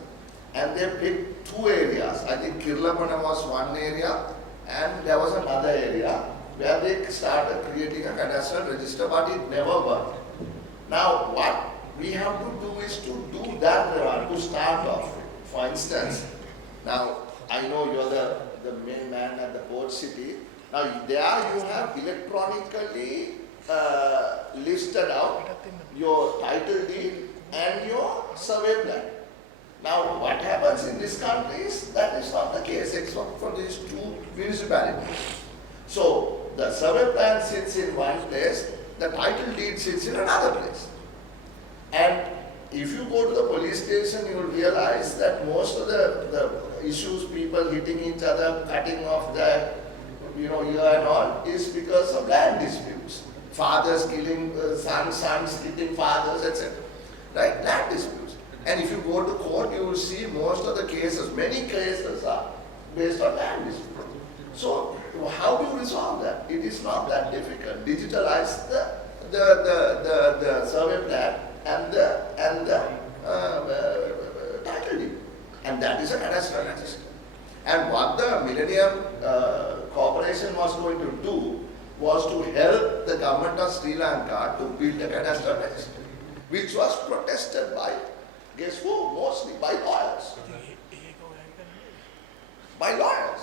And they picked two areas. I think Kirlapana was one area and there was another area where they started creating a cadastral register, but it never worked. Now what we have to do is to do that to start off with. For instance, now I know you're the main man at the port city. Now there you have electronically listed out your title deed and your survey plan. Now what happens in this country is that is not the case except for these two municipalities. So the survey plan sits in one place, the title deed sits in another place. And if you go to the police station, you will realize that most of the issues, people hitting each other, cutting off their, ear and all, is because of land disputes. Fathers killing sons, sons killing fathers, etc. Right? Land disputes. And if you go to court, you will see most of the cases, many cases are based on land disputes. So how do you resolve that? It is not that difficult. Digitalize the survey plan and the title deed. And that is a cadastral register. And what the Millennium Corporation was going to do was to help the government of Sri Lanka to build a cadastral register, which was protested by, guess who? Mostly by lawyers. By lawyers.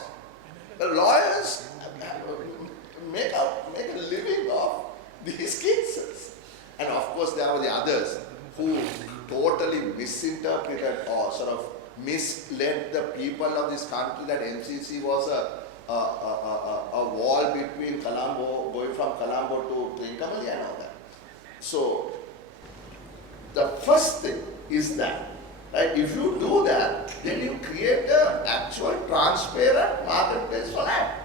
The lawyers make a living of these cases. And of course there were the others who totally misinterpreted or sort of misled the people of this country that MCC was a wall between Colombo, going from Colombo to Trincomalee and all that. So the first thing is that, right? If you do that, then you create an actual transparent marketplace for land.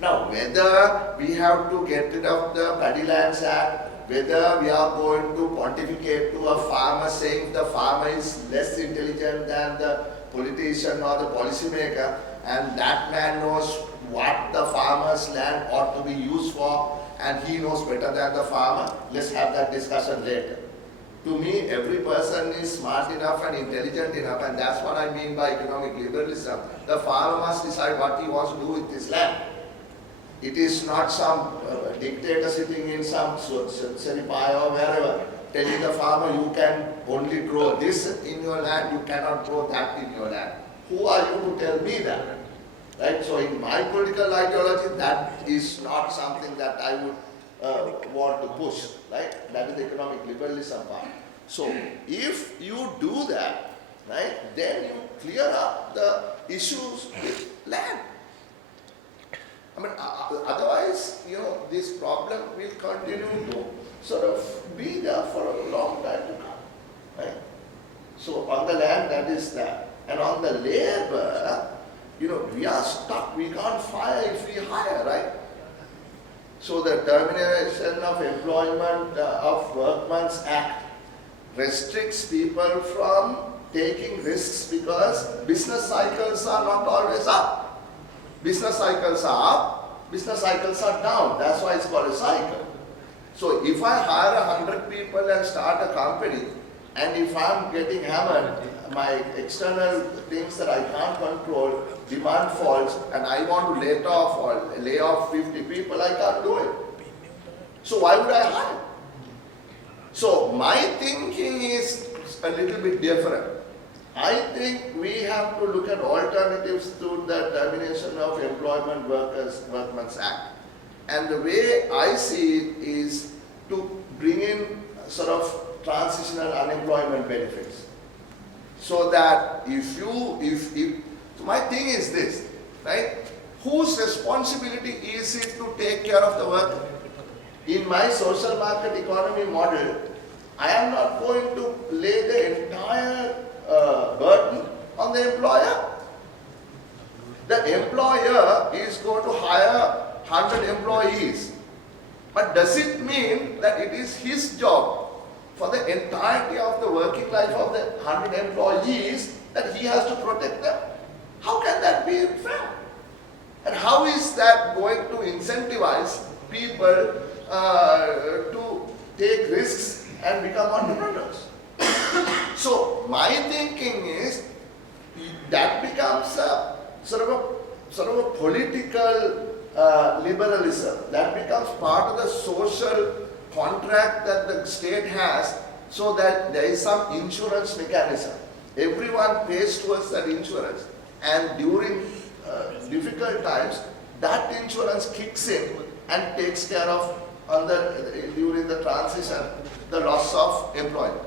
Now, whether we have to get rid of the Paddy Lands Act, whether we are going to pontificate to a farmer saying the farmer is less intelligent than the politician or the policymaker, and that man knows what the farmer's land ought to be used for, and he knows better than the farmer, let's have that discussion later. To me, every person is smart enough and intelligent enough, and that's what I mean by economic liberalism. The farmer must decide what he wants to do with his land. It is not some dictator sitting in some Seripai or wherever telling the farmer you can only grow this in your land, you cannot grow that in your land. Who are you to tell me that? Right? So in my political ideology, that is not something that I would want to push. Right? That is the economic liberalism part. So if you do that, right, then you clear up the issues with land. I mean, otherwise, this problem will continue to sort of be there for a long time to come, right? So on the land, that is that. And on the labor, we are stuck. We can't fire if we hire, right? So the Termination of Employment of Workmen's Act restricts people from taking risks because business cycles are not always up. Business cycles are up, business cycles are down. That's why it's called a cycle. So if I hire 100 people and start a company, and if I'm getting hammered, my external things that I can't control, demand falls, and I want to lay off 50 people, I can't do it. So why would I hire? So my thinking is a little bit different. I think we have to look at alternatives to the Termination of Employment Workmen's Act. And the way I see it is to bring in sort of transitional unemployment benefits. So that so my thing is this, right? Whose responsibility is it to take care of the worker? In my social market economy model, I am not going to lay the entire burden on the employer. The employer is going to hire 100 employees. But does it mean that it is his job for the entirety of the working life of the 100 employees that he has to protect them? How can that be fair? And how is that going to incentivize people to take risks and become entrepreneurs? So my thinking is that becomes a sort of a political liberalism. That becomes part of the social contract that the state has, so that there is some insurance mechanism. Everyone pays towards that insurance, and during difficult times, that insurance kicks in and takes care of during the transition, the loss of employment.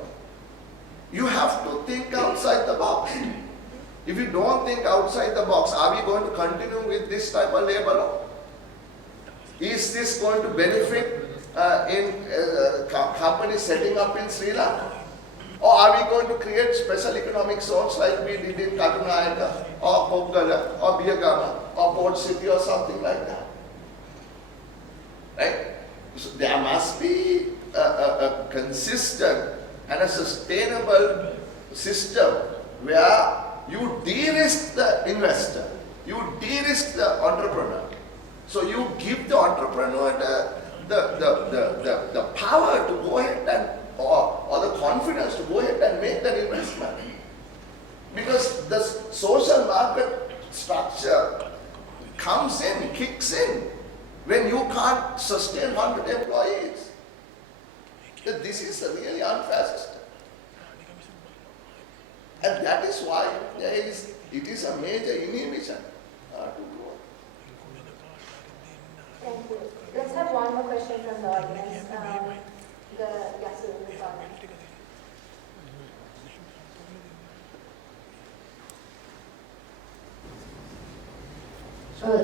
You have to think outside the box. If you don't think outside the box, are we going to continue with this type of labor law? Is this going to benefit companies setting up in Sri Lanka? Or are we going to create special economic zones like we did in Katunayaka or Poggala or Biagama or Port City or something like that? Right? So there must be a consistent and a sustainable system where you de-risk the investor, you de-risk the entrepreneur. So you give the entrepreneur the power to go ahead and, or the confidence to go ahead and make that investment. Because the social market structure comes in, kicks in, when you can't sustain 100 employees. This is a really unfair system. And that is why it is a major inhibition to growth. Thank you. Let's have one more question from the audience.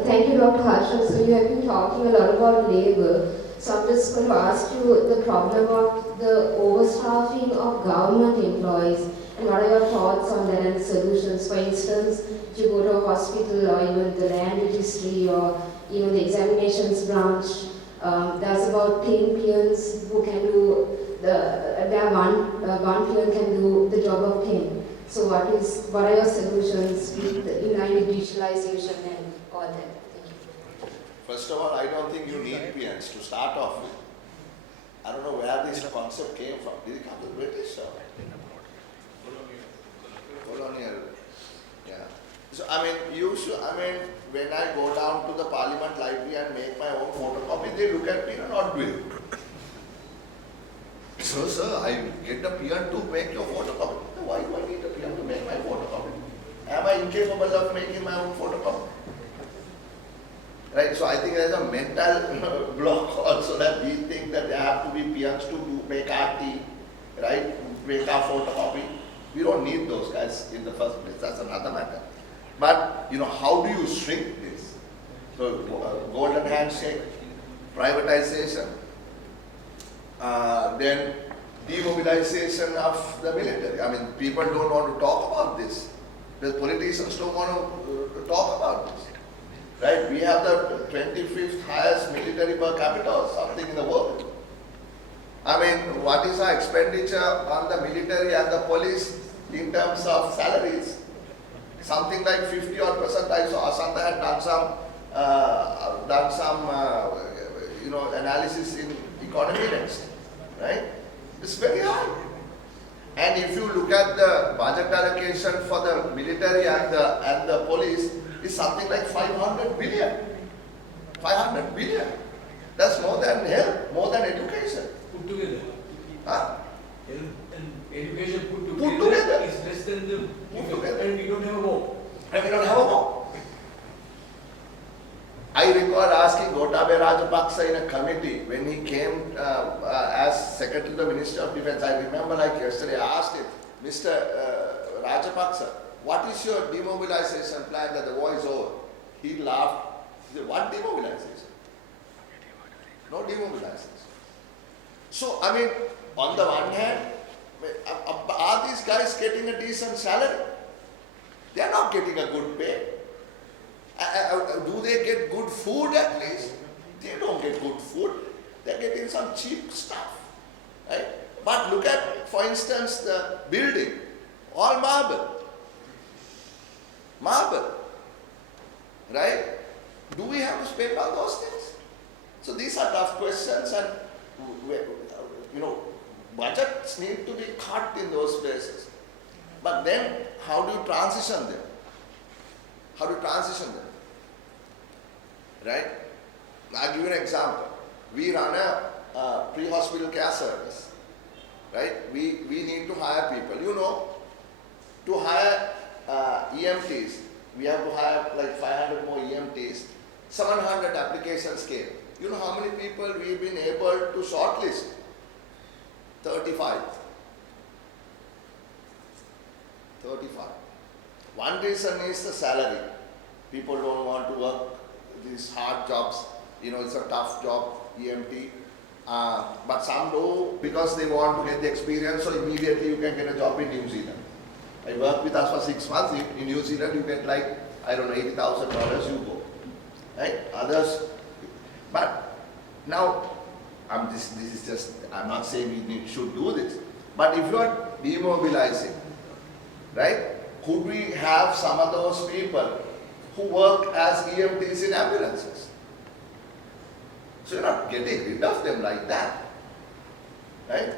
Thank you, Dr. Harsha. So you have been talking a lot about labor. So I'm just going to ask you the problem of the overstaffing of government employees, and what are your thoughts on that and solutions? For instance, if you go to a hospital or even the land registry or even the examinations branch, there's about 10 peons who can do one peon can do the job of 10. So what are your solutions in line with digitalization and all that? Thank you. First of all, I don't think you need peons to start off with. I don't know where this concept came from. Did it come from the British or? Colonial. Yeah. So when I go down to the Parliament Library and make my own photocopy, they look at me and not do it. So, sir, I get a peon to make your photocopy. Why do I need a peon to make my photocopy? Am I incapable of making my own photocopy? Right, so I think there's a mental block also that we think that there have to be peons to make our tea, right, make our photocopy. We don't need those guys in the first place, that's another matter. But, how do you shrink this? So, golden handshake, privatization, then demobilization of the military. I mean, people don't want to talk about this. The politicians don't want to talk about this. Right? We have the 25th highest military per capita or something in the world. I mean, what is our expenditure on the military and the police in terms of salaries? Something like 50% odd. I saw Asanta had done some analysis in Economy Next, right? It's very high. And if you look at the budget allocation for the military and the police, it's something like 500 billion. 500 billion. That's more than health, more than education. Put together. Huh? Health and education put Put together together. is less than the Put together. and we don't have a war. And we don't have a war. I I recall asking Gotabaya Rajapaksa in a committee when he came as Secretary to the Ministry of Defence. I remember like yesterday, I asked him, Mr. Rajapaksa, what is your demobilization plan that the war is over? He laughed. He said, what demobilization? No demobilization. So, I mean, on the one hand, are these guys getting a decent salary? They are not getting a good pay. Do they get good food at least? They don't get good food. They're getting some cheap stuff. Right? But look at, for instance, the building. All marble. Marble. Right? Do we have to spend on those things? So these are tough questions, and budgets need to be cut in those places. But then, how do you transition them? How do you transition them? Right? I'll give you an example. We run a pre-hospital care service. Right? We need to hire people. To hire EMTs, we have to hire like 500 more EMTs. 700 applications came. You know how many people we've been able to shortlist? 35. 35. One reason is the salary. People don't want to work these hard jobs. It's a tough job, EMT. But some do because they want to get the experience, so immediately you can get a job in New Zealand. I worked with us for 6 months. In New Zealand, you get like, $80,000, you go. Right? Others. But now, this is just, I'm not saying we should do this. But if you are demobilizing, right? Could we have some of those people who work as EMTs in ambulances? So you're not getting rid of them like that, right?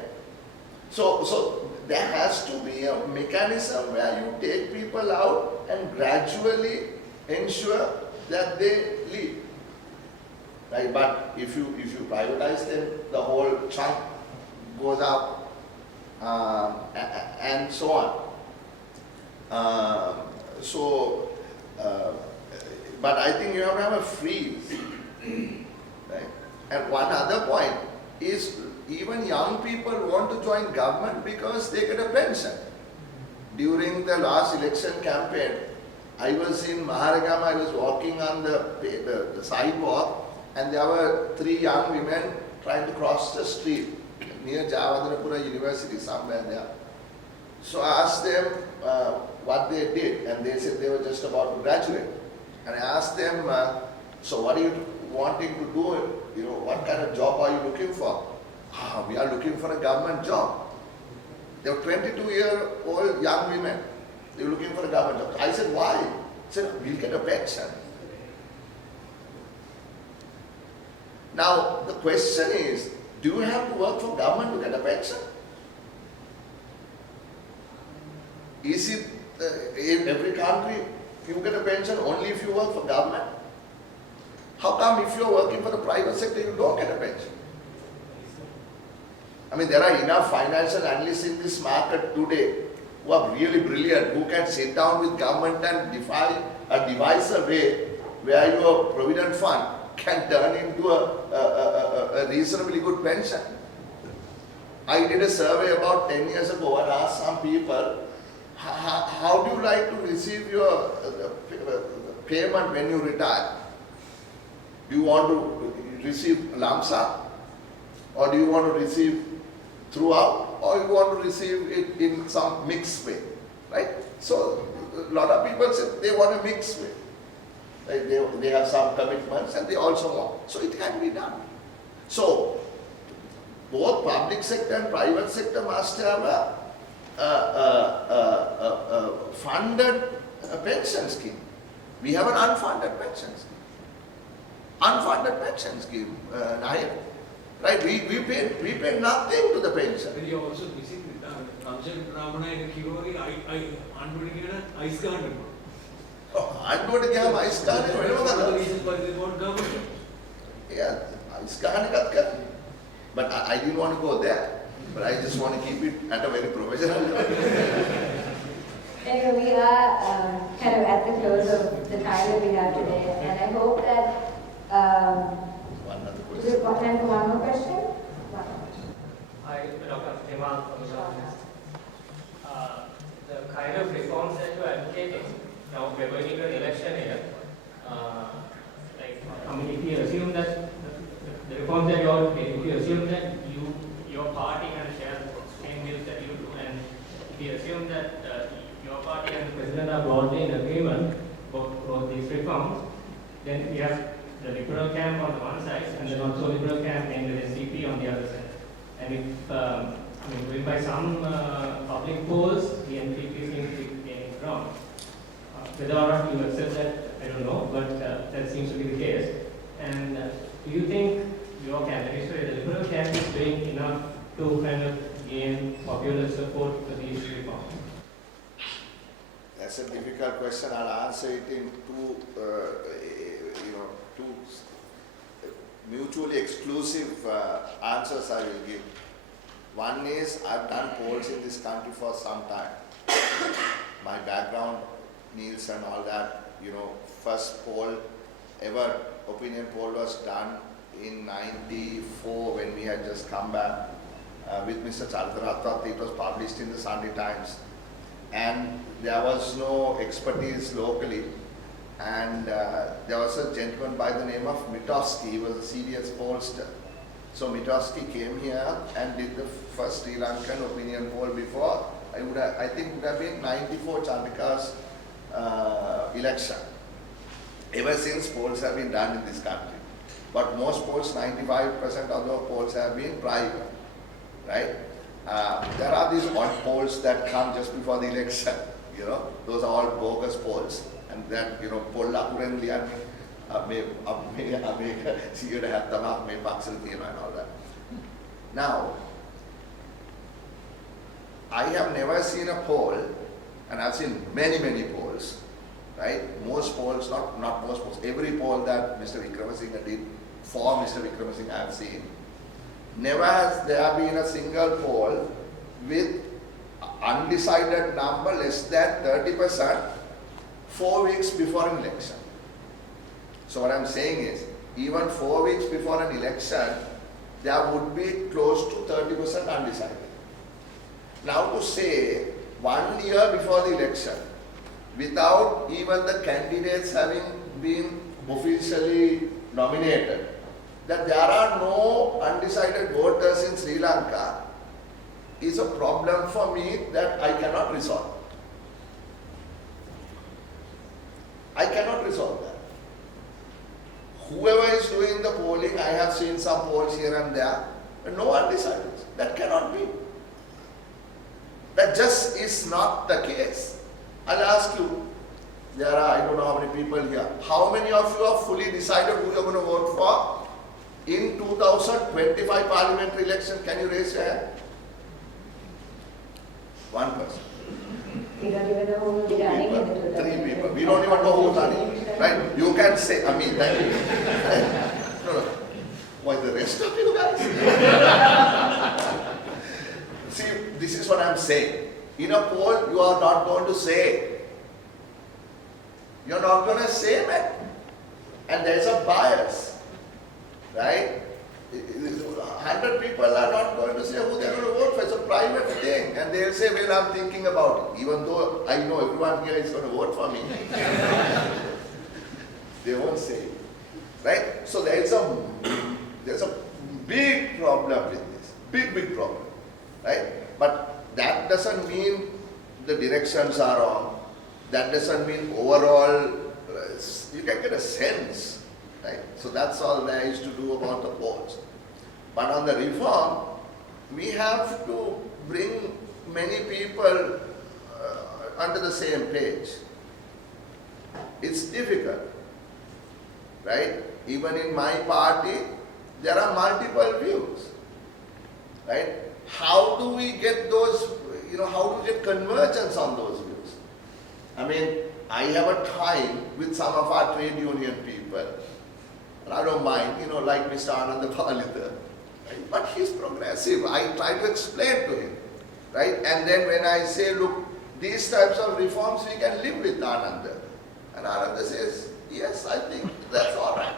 So there has to be a mechanism where you take people out and gradually ensure that they leave, right? But if you privatize them, the whole chunk goes up, and so on. But I think you have to have a freeze, right? And one other point is even young people want to join government because they get a pension. During the last election campaign, I was in Maharagama, I was walking on the sidewalk, and there were 3 young women trying to cross the street near Jawadarapura University, somewhere there. So I asked them what they did, and they said they were just about to graduate. And I asked them, so what are you wanting to do? What kind of job are you looking for? We are looking for a government job. They were 22-year-old young women. They were looking for a government job. I said, why? They said, we'll get a pension. Now, the question is, do you have to work for government to get a pension? Is it in every country you get a pension only if you work for government? How come if you are working for the private sector you don't get a pension? I mean, there are enough financial analysts in this market today who are really brilliant, who can sit down with government and devise a way where your provident fund can turn into a reasonably good pension. I did a survey about 10 years ago and asked some people, how do you like to receive your payment when you retire? Do you want to receive lump sum? Or do you want to receive throughout? Or you want to receive it in some mixed way? Right? So a lot of people say they want a mixed way. Right? They have some commitments and they also want. So it can be done. So both public sector and private sector must have a funded pension scheme. We have an unfunded pension scheme. Unfunded pension scheme, right? We pay nothing to the pension. But you are also missing Ramana and Kirori. I ice garden. I'm going to give ice garden. Yeah, ice garden. But I didn't want to go there. But I just want to keep it at a very professional level. Anyway, we are kind of at the close of the time that we have today, and I hope that One other Is question. it time for one more question? Hi, Dr. Jamal from Journalist. The kind of reforms that you're advocating, now we're going into an election year, if you assume that the reforms that you're advocating, if you assume that your party can share the same views that you do, and if you assume that your party and the president are broadly in agreement about these reforms, then we have the liberal camp on the one side and the not so liberal camp in the SDP on the other side. And if, going by some public polls, the NPP seems to be gaining ground. Whether or not you accept that, I don't know, but that seems to be the case. And do you think your candidate, the liberal camp, is doing enough to kind of gain popular support for these reforms? That's a difficult question. I'll answer it in two mutually exclusive answers I will give. One is I've done polls in this country for some time. My background, Niels and all that, first poll ever, opinion poll was done in 94 when we had just come back with Mr. Chandrathat. It was published in the Sunday Times. And there was no expertise locally. And there was a gentleman by the name of Mitofsky. He was a serious pollster. So Mitofsky came here and did the first Sri Lankan opinion poll before, I think would have been 94 Chandrika's election. Ever since, polls have been done in this country. But most polls, 95% of the polls have been private, right? There are these odd polls that come just before the election, those are all bogus polls. And that, poll අකුරෙන් ලියන්නේ මේක 170ක් මේ පක්ෂෙ තියෙනවා and all that. Now, I have never seen a poll, and I've seen many polls, right? Most polls, not most polls, every poll that Mr. Wickramasinghe did for Mr. Wickramasinghe I have seen. Never has there been a single poll with undecided number less than 30% 4 weeks before an election. So what I'm saying is, even 4 weeks before an election, there would be close to 30% undecided. Now to say 1 year before the election, without even the candidates having been officially nominated, that there are no undecided voters in Sri Lanka is a problem for me that I cannot resolve. I cannot resolve that. Whoever is doing the polling, I have seen some polls here and there, but no undecided. That cannot be. That just is not the case. I'll ask you, there are, I don't know how many people here, how many of you are fully decided who you're going to vote for in 2025 parliamentary election? Can you raise your hand? One person. We don't even know who will be running in the 2025. 3 people. We don't even know who's running. Right? You can say, thank you. No. Why the rest of you guys? See, this is what I'm saying. In a poll, you are not going to say. You're not going to say, man. And there's a bias. Right? 100 people are not going to say who they're going to vote for. It's a private thing. And they'll say, well, I'm thinking about it. Even though I know everyone here is going to vote for me. They won't say it. Right? So there's a big problem with this. Big problem. Right? But that doesn't mean the directions are wrong. That doesn't mean overall, you can get a sense. Right? So that's all there is to do about the polls. But on the reform, we have to bring many people under the same page. It's difficult. Right? Even in my party, there are multiple views. Right? How do we get those, how do we get convergence on those views? I have a time with some of our trade union people, and I don't mind, like Mr. Ananda Palita, right? But he's progressive. I try to explain to him, right? And then when I say, look, these types of reforms we can live with, Ananda. And Ananda says, yes, I think that's all right.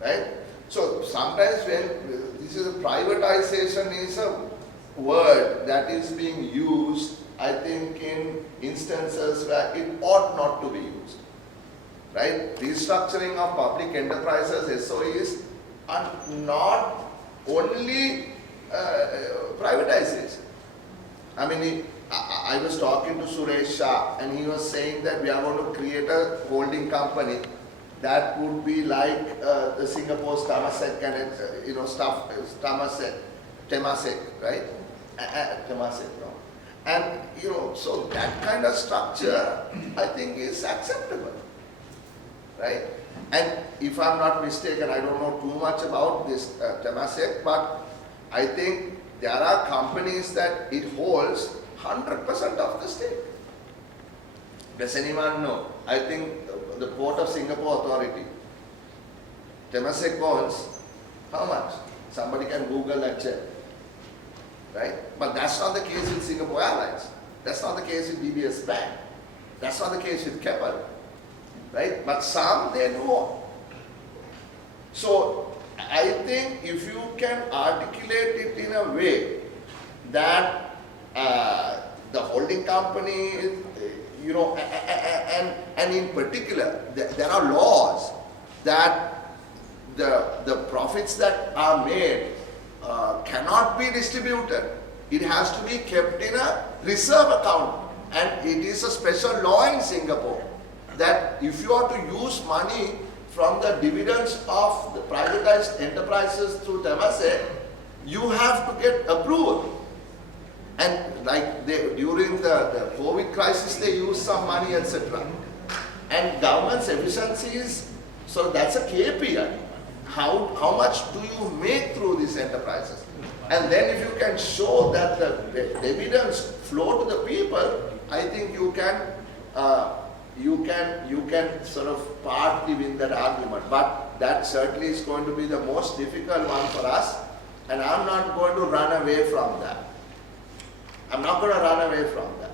right? So sometimes when this is a privatization is a word that is being used, I think in instances where it ought not to be used, right? Restructuring of public enterprises, SOEs, are not only privatization. I mean, I was talking to Suresh Shah and he was saying that we are going to create a holding company that would be like the Singapore's Temasek and Temasek, right? Temasek, no? And so that kind of structure I think is acceptable, right? And if I'm not mistaken, I don't know too much about this Temasek, but I think there are companies that it holds 100% of the stake. Does anyone know? I think the Port of Singapore Authority, Temasek owns how much? Somebody can Google and check, right? But that's not the case with Singapore Airlines. That's not the case with DBS Bank. That's not the case with Keppel, right? But some they do own. So I think if you can articulate it in a way that the holding company, and in particular, there are laws that the profits that are made cannot be distributed. It has to be kept in a reserve account. And it is a special law in Singapore that if you are to use money from the dividends of the privatized enterprises through Temasek, you have to get approval. And like during the COVID crisis, they used some money, etc. And government's efficiency is, so that's a KPI. How much do you make through these enterprises? And then if you can show that the dividends flow to the people, I think you can sort of partly win that argument. But that certainly is going to be the most difficult one for us, and I'm not going to run away from that. I'm not going to run away from that.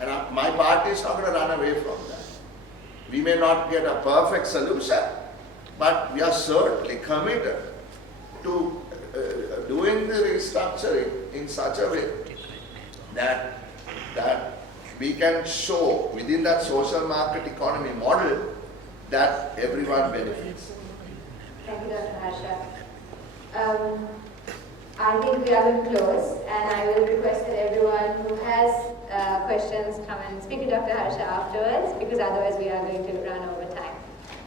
And my party is not going to run away from that. We may not get a perfect solution, but we are certainly committed to doing the restructuring in such a way that we can show within that social market economy model that everyone benefits. Thank you, Dr. Harsha. I think we are going to close, and I will request that everyone who has questions come and speak to Dr. Harsha afterwards, because otherwise we are going to run over time.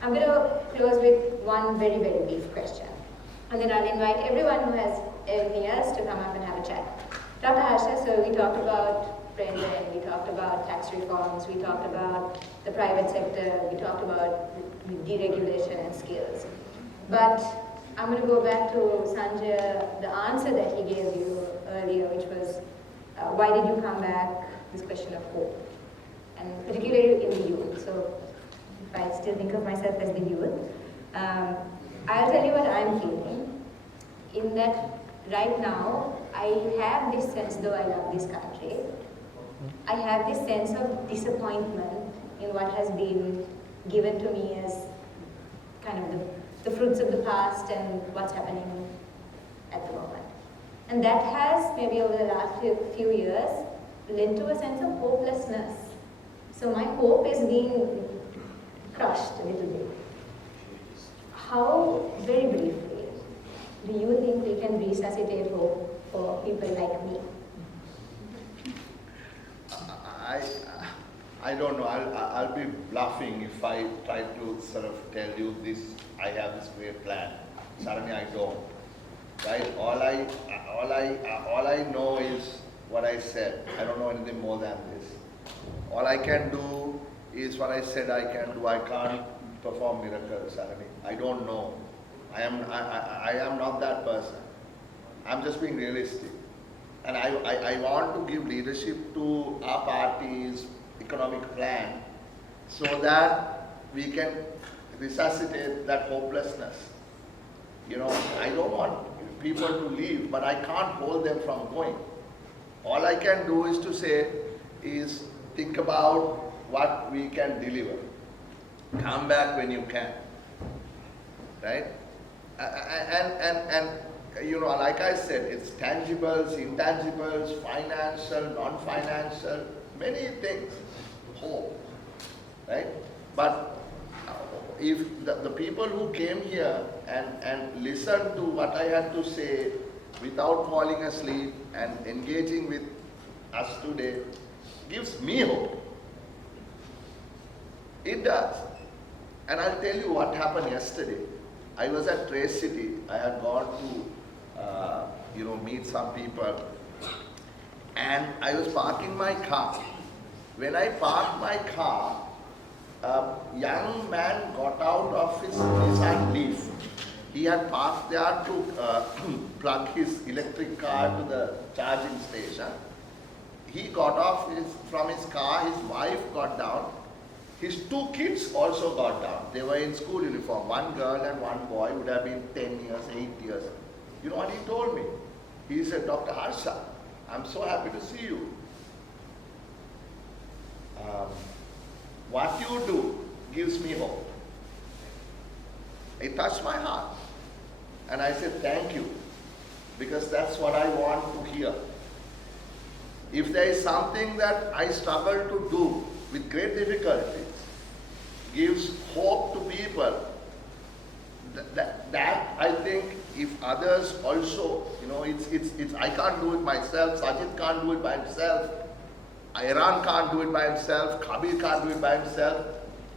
I'm going to close with one very, very brief question, and then I'll invite everyone who has anything else to come up and have a chat. Dr. Harsha, so we talked about Brendan, we talked about tax reforms, we talked about the private sector, we talked about deregulation and skills. But I'm going to go back to Sanjay, the answer that he gave you earlier, which was, why did you come back? This question of hope, and particularly in the youth. So if I still think of myself as the youth, I'll tell you what I'm feeling, in that right now, I have this sense, though I love this country, I have this sense of disappointment in what has been given to me as kind of the fruits of the past and what's happening at the moment. And that has, maybe over the last few years, led to a sense of hopelessness. So my hope is being crushed a little bit. How, very briefly, do you think we can resuscitate hope for people like me? I don't know. I'll be bluffing if I try to sort of tell you this. I have this great plan. Suddenly I don't. Right? All I know is what I said. I don't know anything more than this. All I can do is what I said I can do. I can't perform miracles. Suddenly I don't know. I am not that person. I'm just being realistic. And I want to give leadership to our party's economic plan so that we can resuscitate that hopelessness. I don't want people to leave, but I can't hold them from going. All I can do is to say is think about what we can deliver. Come back when you can, right? And you know, like I said, it's tangibles, intangibles, financial, non-financial, many things, hope, right? But if the people who came here and listened to what I had to say without falling asleep and engaging with us today, gives me hope. It does. And I'll tell you what happened yesterday. I was at Trace City. I had gone to meet some people, and I was parking my car. When I parked my car, a young man got out of his Nissan Leaf. He had parked there to plug his electric car to the charging station. He got off from his car, his wife got down. His 2 kids also got down. They were in school uniform. 1 girl and 1 boy, would have been 10 years, 8 years. You know what he told me? He said, Dr. Harsha, I'm so happy to see you. What you do gives me hope. It touched my heart. And I said, thank you, because that's what I want to hear. If there is something that I struggle to do with great difficulty, gives hope to people, that I think if others also, it's I can't do it myself, Sajid can't do it by himself, Iran can't do it by himself, Kabir can't do it by himself.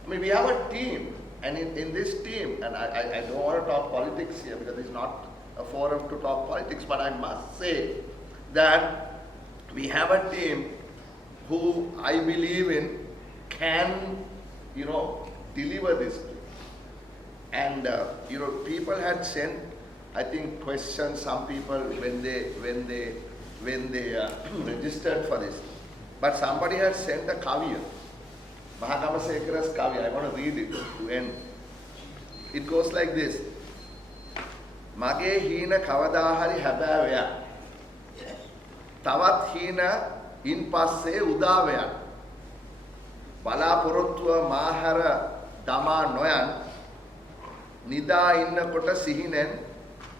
I mean, we have a team, and in this team, and I don't want to talk politics here because it's not a forum to talk politics, but I must say that we have a team who I believe in can, deliver this. And people had sent, I think, questions. Some people when they registered for this, but somebody had sent a kaviya, Mahakamasekara's kaviya. I want to read it to end. It goes like this: Mage hina kavada hari habavaya, tavat hina in passe udavaya, balaporottuwa mahara dama noyan, nida inna kota sihinen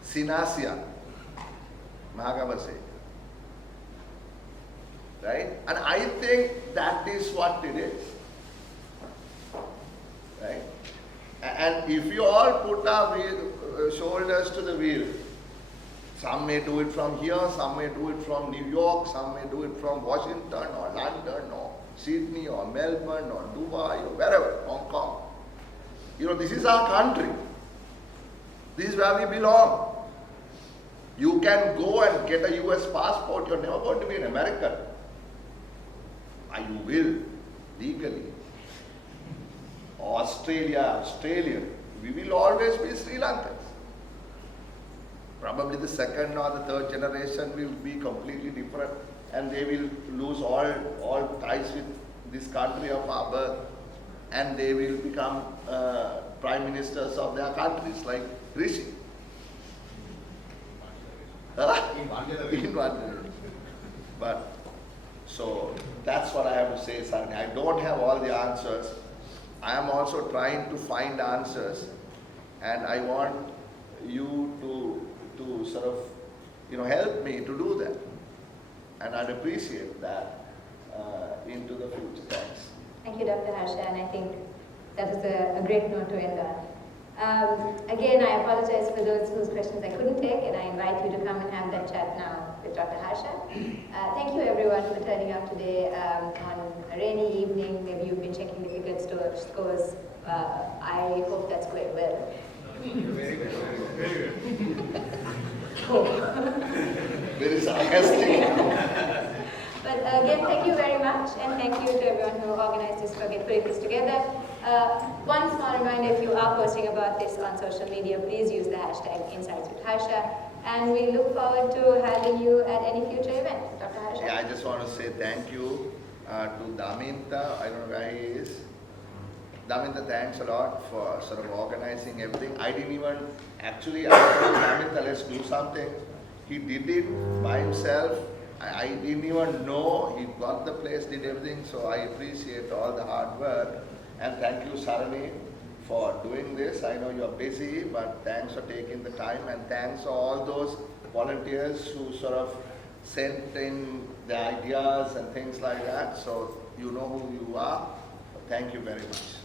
sinasiya. Mahakamase. Right? And I think that is what it is. Right? And if you all put our shoulders to the wheel, some may do it from here, some may do it from New York, some may do it from Washington or London or Sydney or Melbourne or Dubai or wherever, Hong Kong. This is our country. This is where we belong. You can go and get a US passport. You're never going to be an American. You will, legally. Australian. We will always be Sri Lankans. Probably the second or the third generation will be completely different, and they will lose all ties with this country of our birth, and they will become prime ministers of their countries, like Rishi. In one generation. But so that's what I have to say, Sarni. I don't have all the answers. I am also trying to find answers, and I want you to sort of help me to do that, and I'd appreciate that into the future. Thanks. Thank you, Dr. Harsha, and I think that is a great note to end on. Again, I apologize for those whose questions I couldn't take, and I invite you to come and have that chat now with Dr. Harsha. Thank you everyone for turning up today on a rainy evening. Maybe you've been checking the ticket scores. I hope that's going well. Very good. Very good. Very sarcastic. But again, thank you very much, and thank you to everyone who organized this for putting this together. One small reminder, if you are posting about this on social media, please use the hashtag Insights with Harsha, and we look forward to having you at any future event. Dr. Harsha? Yeah, I just want to say thank you to Daminta. I don't know where he is. Daminta, thanks a lot for sort of organizing everything. I didn't even, actually, I told Daminta, let's do something. He did it by himself. I didn't even know. He got the place, did everything, so I appreciate all the hard work. And thank you, Sarani, for doing this. I know you're busy, but thanks for taking the time, and thanks to all those volunteers who sort of sent in the ideas and things like that. So you know who you are. Thank you very much.